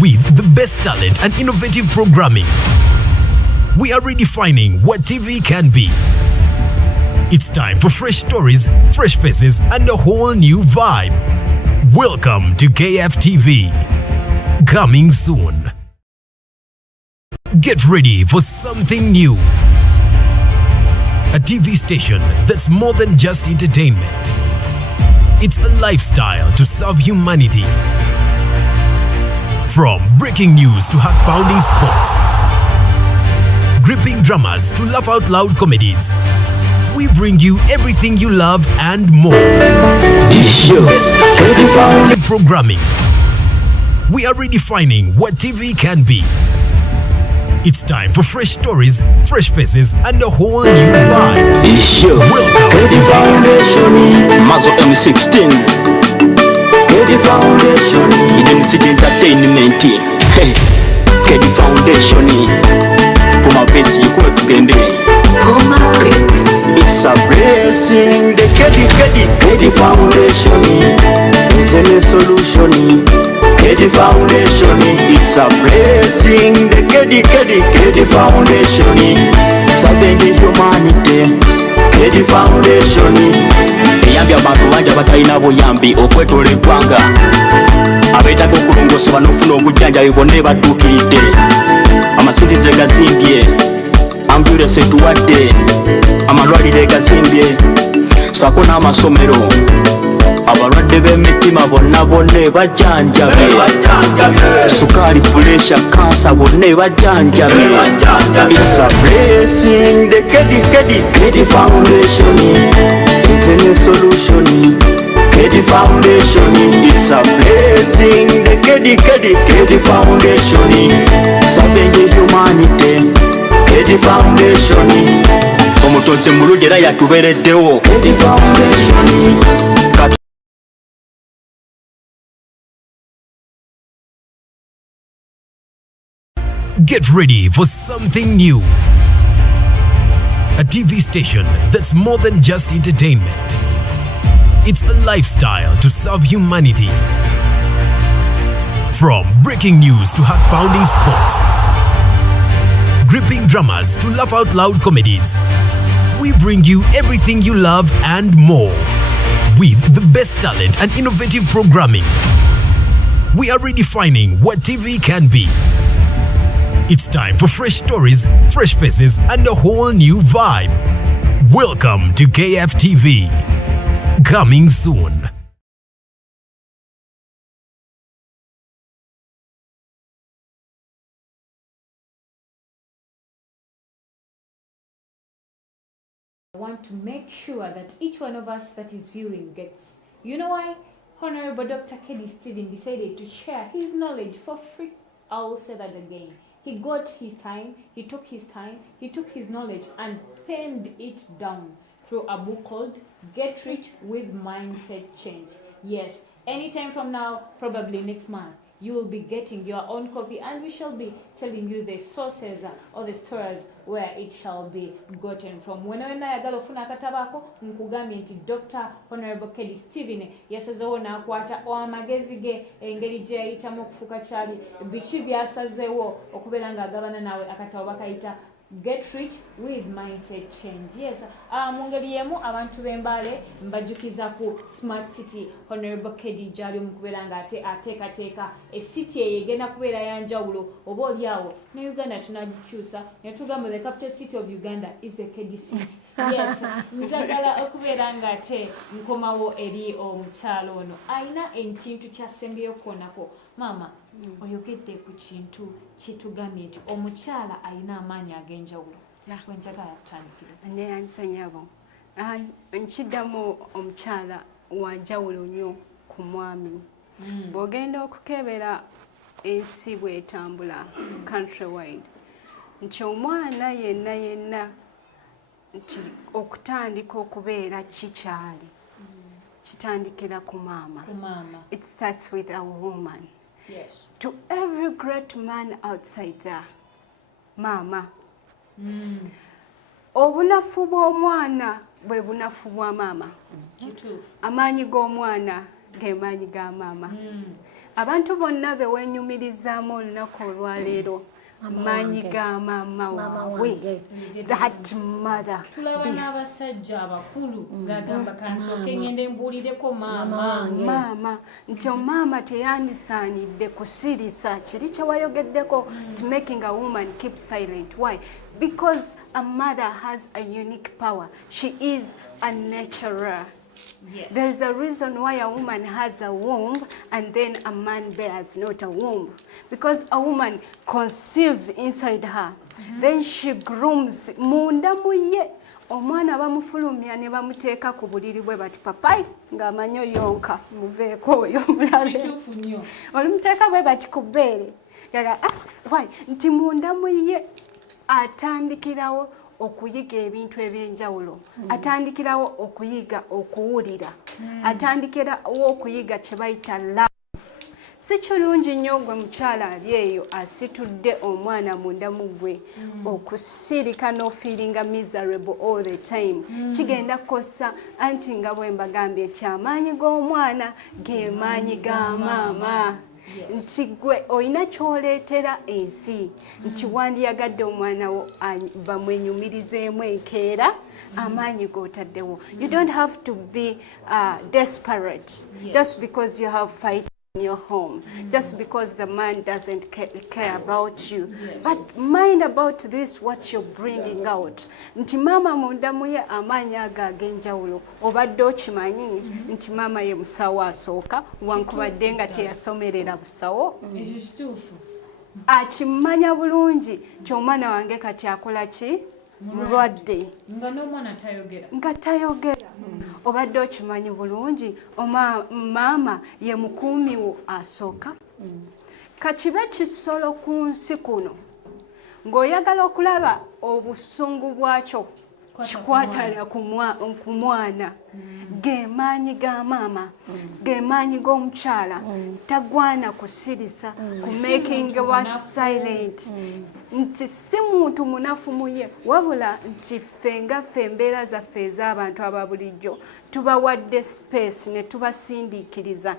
With the best talent and innovative programming, we are redefining what TV can be. It's time for fresh stories, fresh faces, and a whole new vibe. Welcome to KFTV. Coming soon. Get ready for something new. A TV station that's more than just entertainment. It's a lifestyle to serve humanity. From breaking news to heart-pounding sports, gripping dramas to laugh-out-loud comedies, we bring you everything you love and more. Best programming. We are redefining what TV can be. It's time for fresh stories, fresh faces, and a whole new vibe. Welcome to Foundation, Mazo M16. Kedi Foundation, Identity Entertainment. Hey, Kedi Foundation. Puma Base, you could get Puma Base. It's a blessing. The Kedi Foundation is a new solution. Kedi Foundation, it's a blessing. The Kedi Foundation, serving the humanity. Kedi Foundation, eyambye abantu bangi abatalina buyambi okwetoola eggwanga, abeetaaga okulongosebwa n'ofuna obujjanjabi bonna ebadduukiridde. Amasinzizo gazimbye, ambulensi etuwadde, amalwaliro gazimbye, ssaako n'amasomero. Abalwadde b'emitima bonna bajjanjabe, sukaali, puleesha, kansa bonna bajjanjabe. It's a blessing. The Kedi Foundation is a new solution. Kedi Foundation, it's a blessing. The Kedi Foundation, serving the humanity. Kedi Foundation, omutonzi mulungi era yatubeereddewo. Kedi Foundation. Get ready for something new. A TV station that's more than just entertainment. It's a lifestyle to serve humanity. From breaking news to heart-pounding sports, gripping dramas to laugh-out-loud comedies, we bring you everything you love and more. With the best talent and innovative programming, we are redefining what TV can be. It's time for fresh stories, fresh faces, and a whole new vibe. Welcome to KFTV. Coming soon. I want to make sure that each one of us that is viewing gets. You know why Honorable Dr. Esteem decided to share his knowledge for free? I will say that again. He got his time, he took his time, he took his knowledge and penned it down through a book called Get Rich with Mindset Change. Yes, anytime from now, probably next month, you will be getting your own copy and we shall be telling you the sources or the stories where it shall be gotten from. When ayagala ofuna akatabako nkugambye nti Dr. Honorable Kedi Steven yasazeewo n'akwata amagezi ge engeri gye yayitamu okufuuka kyali biki byasazeewo okubeera ng'agabana nawe akatabo bakayita Get Rich with Mindset Change. Yes, mu ngeri y'emu abantu b'Embale mbajjukiza ku Smart City Honorable Kedi gy'ali mu kubeera ng'ateekateeka city eyo egenda kubeera ya njawulo oba oliawo ne Uganda tunagikyusa ne tugamba the capital city of Uganda is the Kedi city. Yes, njagala okubeera ng'ate nkomawo eri omukyalo ono ayina ekintu kyasembyeyo kwonako. Mama, oyogedde ku kintu kitugambye nti omukyala ayina amaanyi ag'enjawulo. Wenjagala kutandikira. Neyansanyabo. Nkiddamu omukyala wa njawulo nnyo ku mwami. Bw'ogenda okukebera ensi bw'etambula countrywide nti omwana yenna nti okutandika okubeera kikyali kitandikira ku maama. It starts with a woman. Yes. To every great man outside there, mama. Obunafu bw'omwana bwe bunafu bwa maama. Amaanyi g'omwana ge maanyi ga maama. Abantu bonna be wenyumirizaamu olunaku olwaleero maanyi ga maama waabwe. That mother. Tulaba n'abasajja abakulu ng'agamba kansooke ngende mbuulireko maama. Nti omaama teyandisaanidde kusirisa kiri kye wayogeddeko to making a woman keep silent. Why? Because a mother has a unique power. She is a nurturer. Yes. There is a reason why a woman has a womb and then a man bears not a womb. Because a woman conceives inside her. Then she grooms. Munda muye. Omwana bamufulumya ne bamuteeka ku buliri bwe bati papai ng'amanyi yonka muveeko oyo mulabe. Olumuteeka bwe bati ku bbeere. Why? Nti munda muye atandikirawo okuyiga ebintu eby'enjawulo. Atandikirawo okuyiga okuwulira. Atandikirawo okuyiga kye bayita love. Si kirungi nnyo gwe mukyala ali eyo asitudde omwana munda mu gwe okusirika n'ofeelinga miserable all the time. Kigenda kukosa anti nga bwe mbagambye nti amaanyi g'omwana ge maanyi ga maama. Nti gwe olina kyoleetera ensi nti wandiyagadde omwana wo bamwenyumirizeemu enkeera amaanyi g'otaddewo. You don't have to be desperate just because you have fight in your home, just because the man doesn't care about you. But mind about this, what you're bringing out. Nti mama munda muye amaanyi ago ag'enjawulo. Obadde okimanyi nti mama ye musawo asooka wankubadde nga teyasomerera busawo. Akimanya bulungi nti omwana wange kati akola ki? Mulwadde. Nga tayogera. Obadde okimanyi bulungi maama ye mukuumi wo asooka. Kakibe kisolo ku nsi kuno ng'oyagala okulaba obusungu bwakyo kikwatala ku mwana. Ge maanyi ga maama, ge maanyi g'omukyala. Tagwana kusirisa ku making wa silent. nti si muntu munafu muye wabula nti ffe nga ffe embeera zaffe ez'abantu ababulijjo tubawadde space ne tubasindiikiriza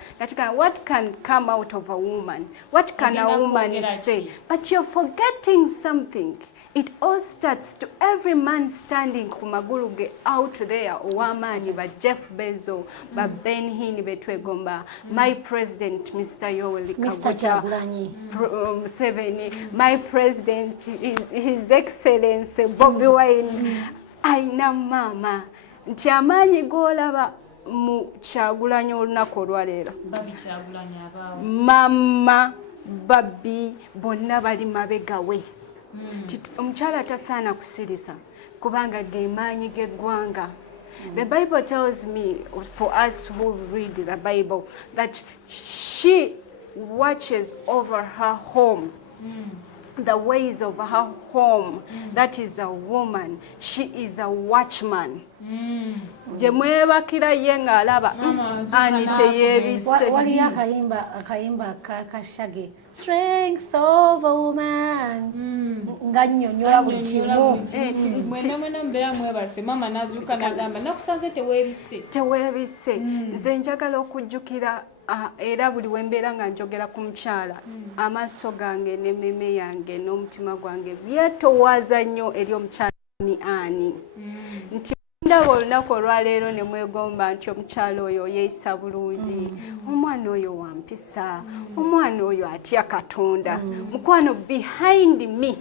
what can come out of a woman, what can a woman say, but you're forgetting something. It all starts to every man standing ku magulu ge out there ow'amaanyi ba Jeff Bezos ba Ben Hinn betwegomba my president Mr. Yoweri Kaguta Museveni, my president his excellency Bobi Wine aina mama nti amaanyi g'olaba mu Kyagulanyi olunaku olwaleero mama babi bonna bali mabegawe. Omukyala tasaana kusirisa kubanga ge maanyi g'eggwanga. The Bible tells me, for us who read the Bible, that she watches over her home, the ways of her home. That is a woman. She is a watchman. Gye mwebakira ye ng'alaba ani teyeebise. Waliyo akayimba kashage strength of a woman nga nnyonnyola buli kimu. Mwena mbeera mwebase mama n'azuuka n'agamba nakusanze teweebise. Nze njagala okujjukira era buli wembeera nga njogera ku mukyala amaaso gange n'emmeme yange n'omutima gwange byetowaaza nnyo eri omukyala ni ani nti ndaba olunaku olwaleero ne mwegomba nti omukyala oyo yeeyisa bulungi, omwana oyo wampisa, omwana oyo atya Katonda. Mukwano, behind me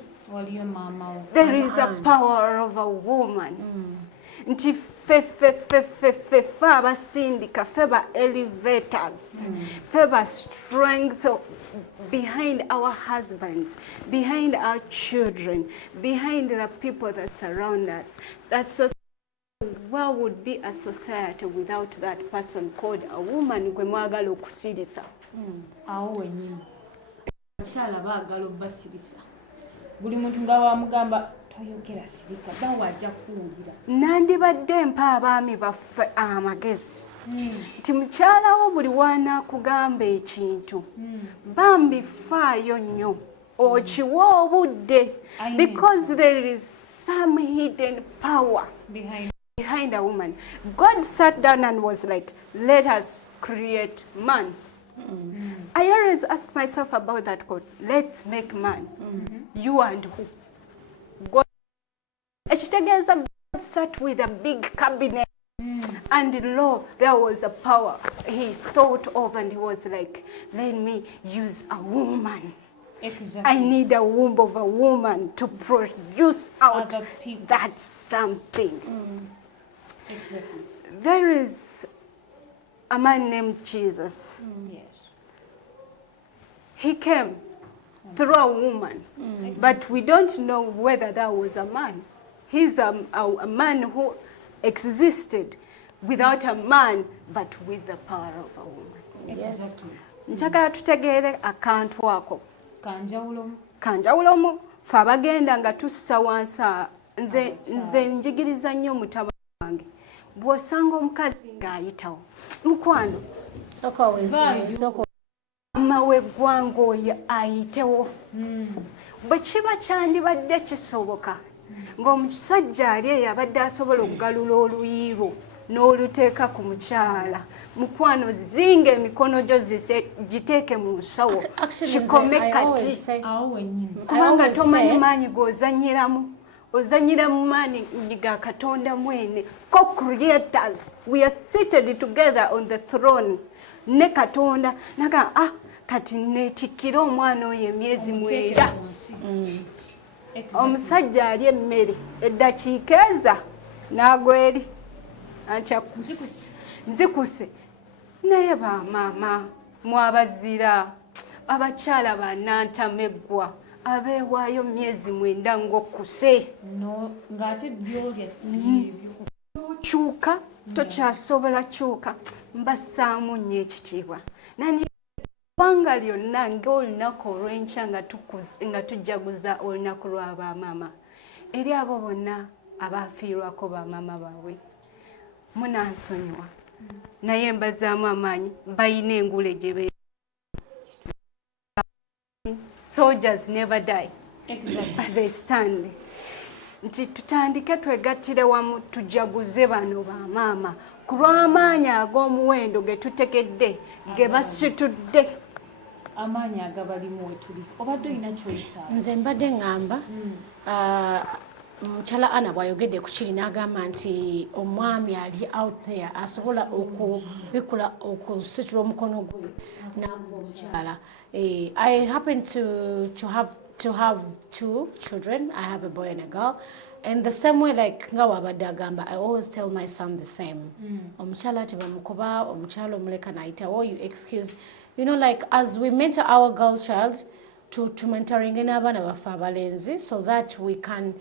there is a power of a woman. Nti fe abasindika, fe ba elevators, fe ba strength behind our husbands, behind our children, behind the people that surround us. What would be a society without that person called a woman? Gwe mwagala okusirisa awo wennyini abakyala baagala obbasirisa buli muntu nga wamugamba toyogera sirika bawe ajja kuwulira. Nandibadde mpa abaami baffe amagezi nti mukyalawo buli wanaakugamba ekintu bambi faayo nnyo okiwa obudde, because there is some hidden power behind a woman. God sat down and was like, let us create man. I always ask myself about that quote, let's make man. You and who? God. God sat with a big cabinet and lo, there was a power he thought of and he was like, let me use a woman. Exactly. I need a womb of a woman to produce out that something. Exactly. There is a man named Jesus. Yes. He came through a woman, but we don't know whether that was a man. He's a man who existed without a man, but with the power of a woman. Exactly. Njagala tutegeere akantu ako. Kanjawulomu. Ffe abagenda nga tussa wansi nze njigiriza nnyo mutabani wange. Bw'osanga omukazi ng'ayitawo, mukwano, mama w'eggwanga oyo ayitewo. Bwe kiba kyandibadde kisoboka ng'omusajja ali eyo abadde asobola okugalula oluyiiro n'oluteeka ku mukyala, mukwano zinga emikono gyo giteeke mu nsawo kikome kati, kubanga tomanyi maanyi g'ozanyiramu. Ozanyira mu maanyi ga Katonda mwene. Co-creators, we are seated together on the throne. Ne Katonda naga kati netikira omwana oyo emyezi mwenda. Omusajja ali emmere eddakiika eza n'agweri antya nzikuse. Naye bamaama mwabazira abakyala bannantameggwa abeewaayo myezi mwenda ng'okkuse. Ng'ate byolya kyuka tokyasobola kyuka. Mbassaamu nnyo ekitiibwa kubanga lyonna ng'olunaku olw'enkya nga tujjaguza olunaku lwa bamaama. Eri abo bonna abaafiirwako bamaama baabwe munansonyiwa, naye mbazaamu amaanyi balina engule gye beera. Soldiers never die. they stand. Nti tutandike twegattire wamu tujaguze bano bamaama ku lw'amaanyi ag'omuwendo ge tutegedde ge basitudde. Amaanyi agabalimu we tuli obadde olina kyoyisa. Nze mbadde ngamba mukyala Anna bw'ayogedde ku kiri n'agamba nti omwami ali out there asobola okubikula okusitula omukono gwe n'akuba omukyala. I happen to have 2 children. I have a boy and a girl. And the same way, like nga wabadde agamba, I always tell my son the same. Omukyala tebamukuba, omukyala omuleka nayita, or you excuse. You know, like as we mentor our girl child to mentoring n'abaana baffe abalenzi, so that we can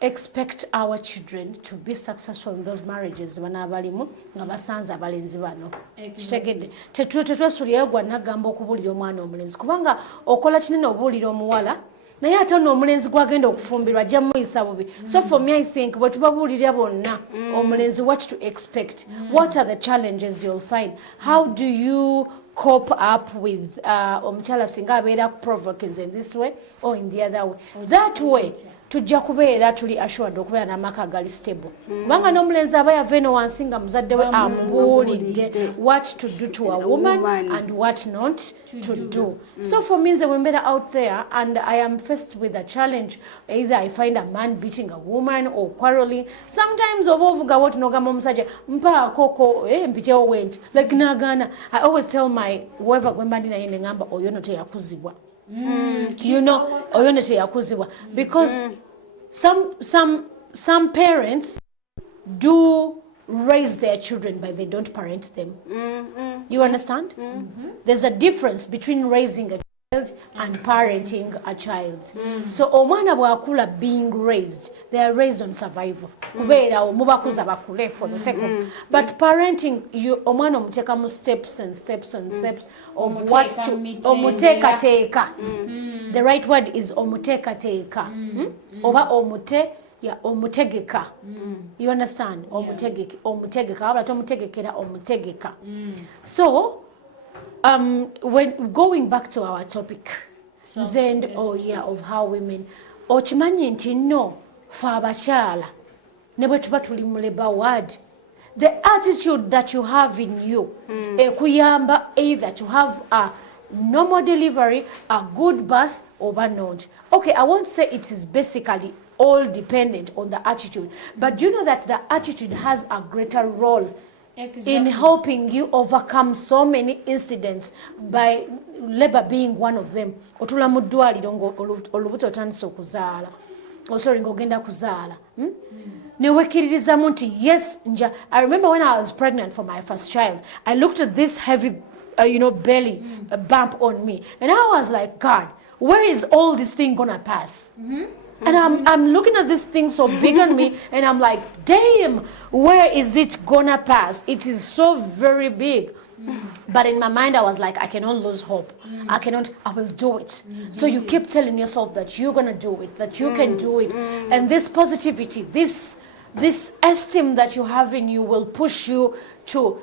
expect our children to be successful in those marriages bana abalimu nga basanze abalenzi bano. Kitegedde tetwesulirayo gwa nagamba okubuulira omwana omulenzi kubanga okola kinene obuulira omuwala naye ate n'omulenzi gwagenda okufumbirwa ajja muyisa bubi. So for me I think bwe tubabuulirira bonna omulenzi what to expect, what are the challenges you'll find, how do you cope up with omukyala singa abeera provoking in this way or in the other way. That way tujja kubeera tuli assured okubeera n'amaka gali stable. Kubanga n'omulenzi aba yava eno wansi nga muzadde we amubuulidde what to do to a woman and what not to do. So for me nze when better out there and I am faced with a challenge, either I find a man beating a woman or quarreling. Sometimes oba ovuga woti n'ogamba omusajja mpaakoko mpitewo wenti like nagana. I always tell my whoever gwe mba ndi naye ne ngamba oyo no teyakuzibwa. You know, oyo no teyakuzibwa because some parents do raise their children but they don't parent them. You understand? There's a difference between raising a child and parenting a child. So omwana bwakula being raised, they are raised on survival. Kubeera mubakuza bakule for the sake of, but parenting you omwana omuteka mu steps and steps and steps of what to omuteka teka. The right word is omuteka teka. Oba omutegeka. You understand? Omutegeka aba tomutegekera omutegeka. So when going back to our topic, Zend of how women okimanyi nti no fa abakyala ne bwe tuba tuli mu labor ward, the attitude that you have in you ekuyamba either to have a normal delivery, a good birth or not. Okay, I won't say it is basically all dependent on the attitude, but you know that the attitude has a greater role in helping you overcome so many incidents, by labor being one of them. Otula mu ddwaliro olubuto otandise okuzaala, ng'ogenda kuzaala newekkiririzamu nti yes nja. I remember when I was pregnant for my first child, I looked at this heavy belly bump on me and I was like, God, where is all this thing gonna pass? And I'm looking at this thing so big on me and I'm like, damn, where is it gonna pass? It is so very big. But in my mind I was like, I cannot lose hope. I will do it. So you keep telling yourself that you're gonna do it, that you can do it. And this positivity, this esteem that you have in you will push you to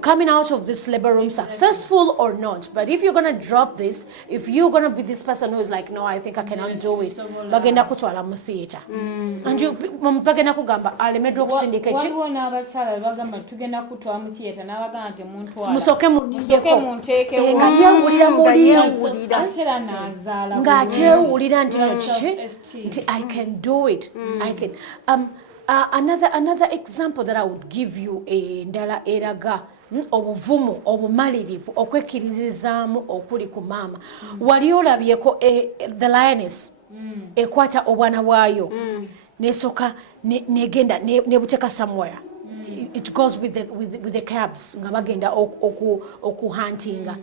coming out of this labor room successful or not. But if you're going to drop this, if you're going to be this person who is like, no, I think I cannot do it, bagenda kutwala mu theater. And you bagenda kugamba alemedwa kusindika ki waliwo n'abakyala bagamba tugenda kutwala mu theater n'abagamba nti muntwala musoke munteekewo nga yeewulira mulinzi antera n'azaala ng'akyewulira nti nti I can do it. I can. Another example that I would give you ndala eraga obuvumu obumalirivu okwekkirizizaamu okuli ku maama. Wali olabyeko the lioness ekwata obwana bwayo nesoka negenda nebuteka somewhere. It goes with the cabs nga bagenda okuhuntinga.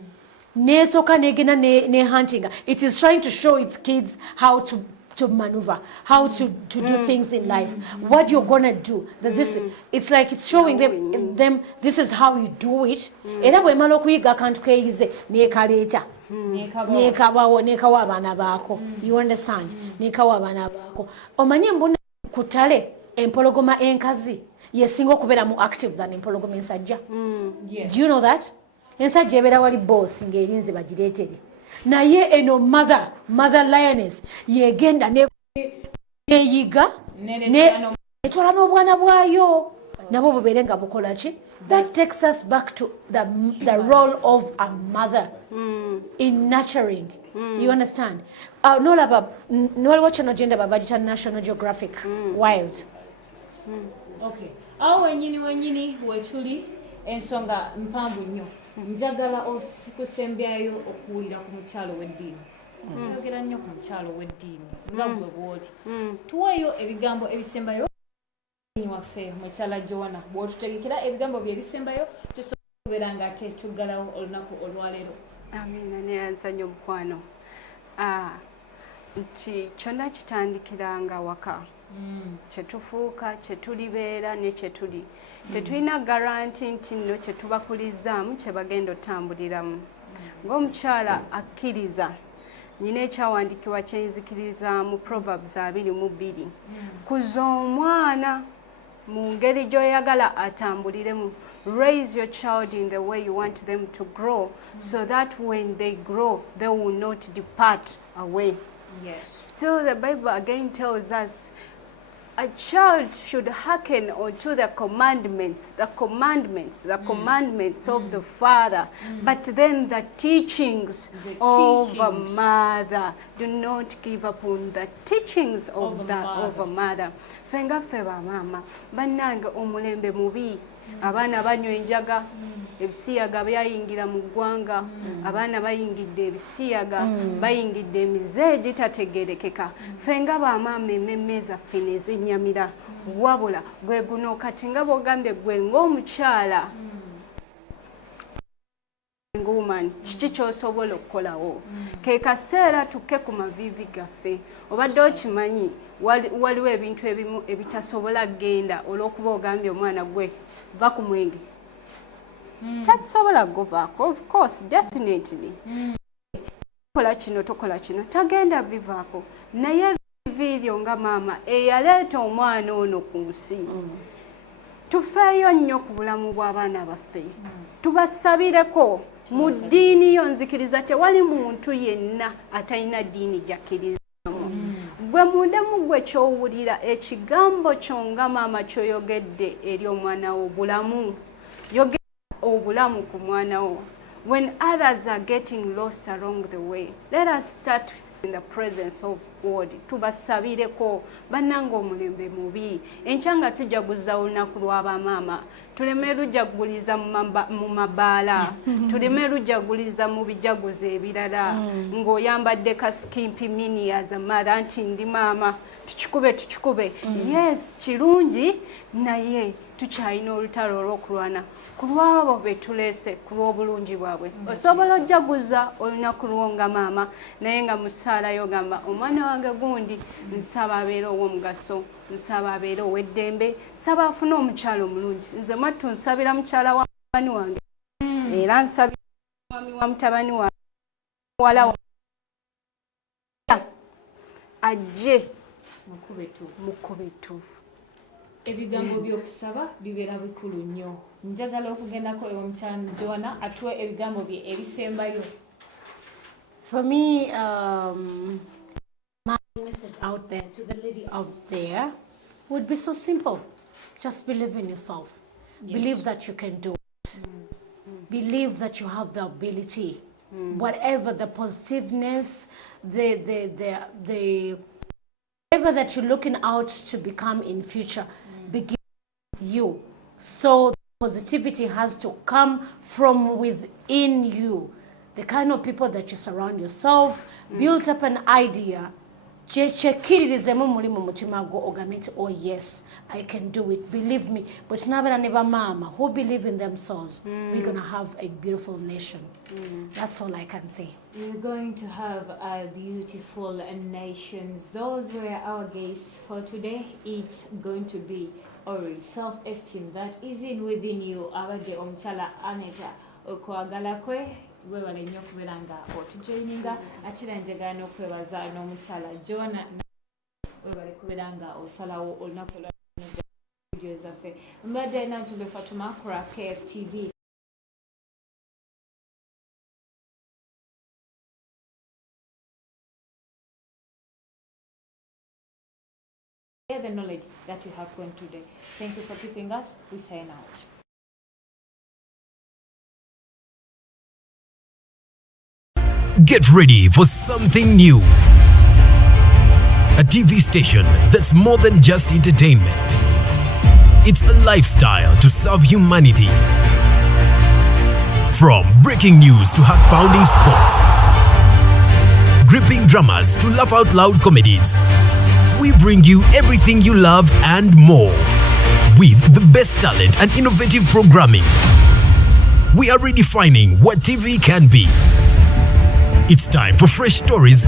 Nesoka negenda ne huntinga. It is trying to show its kids how to maneuver, how to do things in life, what you're gonna do. That it's like it's showing them this is how you do it. Era bwe mala okuyiga akantu keeyize nekaleeta nekawa abaana baako. You understand? Nekawa abaana baako. Omanye mbona kutale empologoma enkazi yesinga okubeera mu active than empologoma ensajja. Do you know that? Ensajja ebeera wali boss ng'erinze bagireetere. naye eno mother lioness yegenda neyiga etwala n'obwana bwayo nabo bubeere nga bukola ki. That takes us back to the role of a mother in nurturing. You understand? Nolaba noliwo kino gye ndaba bagita National Geographic Wild. Okay. Awo wenyini wetuli ensonga mpanvu nnyo. Njagala okusembyayo okuwulira ku mukyalo w'eddiini. Oyogera nnyo ku mukyalo w'eddiini nga gwe bw'oli. Tuweeyo ebigambo ebisembayo waffe mukyala Joanna bw'otutegekera ebigambo bye ebisembayo tusobola okubeera nga ate tuggalawo olunaku olwaleero. Amina neyanzanya omukwano. Nti kyonna kitandikiranga waka. Kyetufuuka kyetulibeera ne kyetuli. Tetulina garanti nti nno kyetubakulizaamu kye bagenda otambuliramu. Ng'omukyala akkiriza nyina ekyawandiikibwa kyenzikiriza Proverbs 22. Kuza omwana mu ngeri gy'oyagala atambuliremu. Raise your child in the way you want them to grow, so that when they grow, they will not depart away. Yes. Still, the Bible again tells us a child should hearken unto the commandments of the father, but then the teachings of a mother. Do not give up on the teachings of a mother. Fenga feba mama, bananga omulembe mubi. Abaana banywa enjaga, ebisiyaga byayingira mu ggwanga, abaana bayingidde ebisiyaga, bayingidde emize egitategeerekeka. Ffe nga bamaama emmemme zaffe ne zinnyamira, wabula gwe guno kati nga bw'ogambye gwe ng'omukyala. Woman, kiki ky'osobola okukolawo? Ke kaseera tukke ku maviivi gaffe. Obadde okimanyi waliwo ebintu ebimu ebitasobola kgenda olw'okuba ogambye omwana gwe va ku mwenge. Tasobola kugovaako, of course, definitely. Tokola kino tokola kino tagenda bivaako. Naye viiryo nga maama eyaleeta omwana ono ku nsi. Tufeeyo nnyo ku bulamu bw'abaana baffe. Tubasabireko. Mu ddiini yo nzikiriza tewali muntu yenna atalina ddiini gy'akkirizamu. Gwe mundemu gwe ky'owulira ekigambo kyo nga maama ky'oyogedde eri omwana wo obulamu. Yogera obulamu ku mwana wo. When others are getting lost along the way, let us start in the presence of God. Tubasabireko bannanga omulembe mubi. Enkya nga tujaguza olunaku lw'abamaama. Tuleme lujaguliza mu mabaala. Tuleme lujaguliza mu bijaguzo ebirala. Ng'oyambadde kasikimpi mini as a mother nti ndi maama. Tukikube. Yes, kirungi naye tukyalina olutalo olw'okulwana ku lw'abo be tuleese ku lw'obulungi bwabwe. Osobola ojaguza olunaku lw'onga maama naye nga mu ssaala yogamba omwana wange gundi nsaba abeere ow'omugaso, nsaba abeere ow'eddembe, nsaba afune omukyala omulungi. Nze mwattu nsabira mukyala wa mutabani wange era nsabira mwami wa mutabani wange muwala ajje mukube ettuufu. Ebigambo by'okusaba bibeera bikulu nnyo. Njagala okugendako omukyala Joanna atuwe ebigambo bye ebisembayo. For me, my message out there to the lady out there would be so simple. Just believe in yourself. Yes. Believe that you can do it. Believe that you have the ability. Whatever the positiveness, the whatever that you're looking out to become in future, begin with you. So positivity has to come from within you. The kind of people that you surround yourself, build up an idea. Chekirizemu muri mu mutima gwo ogambe nti oh yes, I can do it. Believe me. But nabana neba mama who believe in themselves, we're going to have a beautiful nation. That's all I can say. We're going to have a beautiful nations. Those were our guests for today. It's going to be Ori, self-esteem that is in within you. Abadde omukyala Aneta okwagala kwe webale nnyo okubeera nga otujoyininga ate era njagala n'okwebaza n'omukyala Joanna webale kubeera nga osalawo olunaku olwa vidiyo zaffe. Mbadde Nantumbe Fatuma ku KFTV. share the knowledge that you have gone today. Thank you for keeping us. We sign out. Get ready for something new. A TV station that's more than just entertainment. It's a lifestyle to serve humanity. From breaking news to heart-pounding sports, gripping dramas to laugh-out-loud comedies, we bring you everything you love and more. With the best talent and innovative programming, we are redefining what TV can be. It's time for fresh stories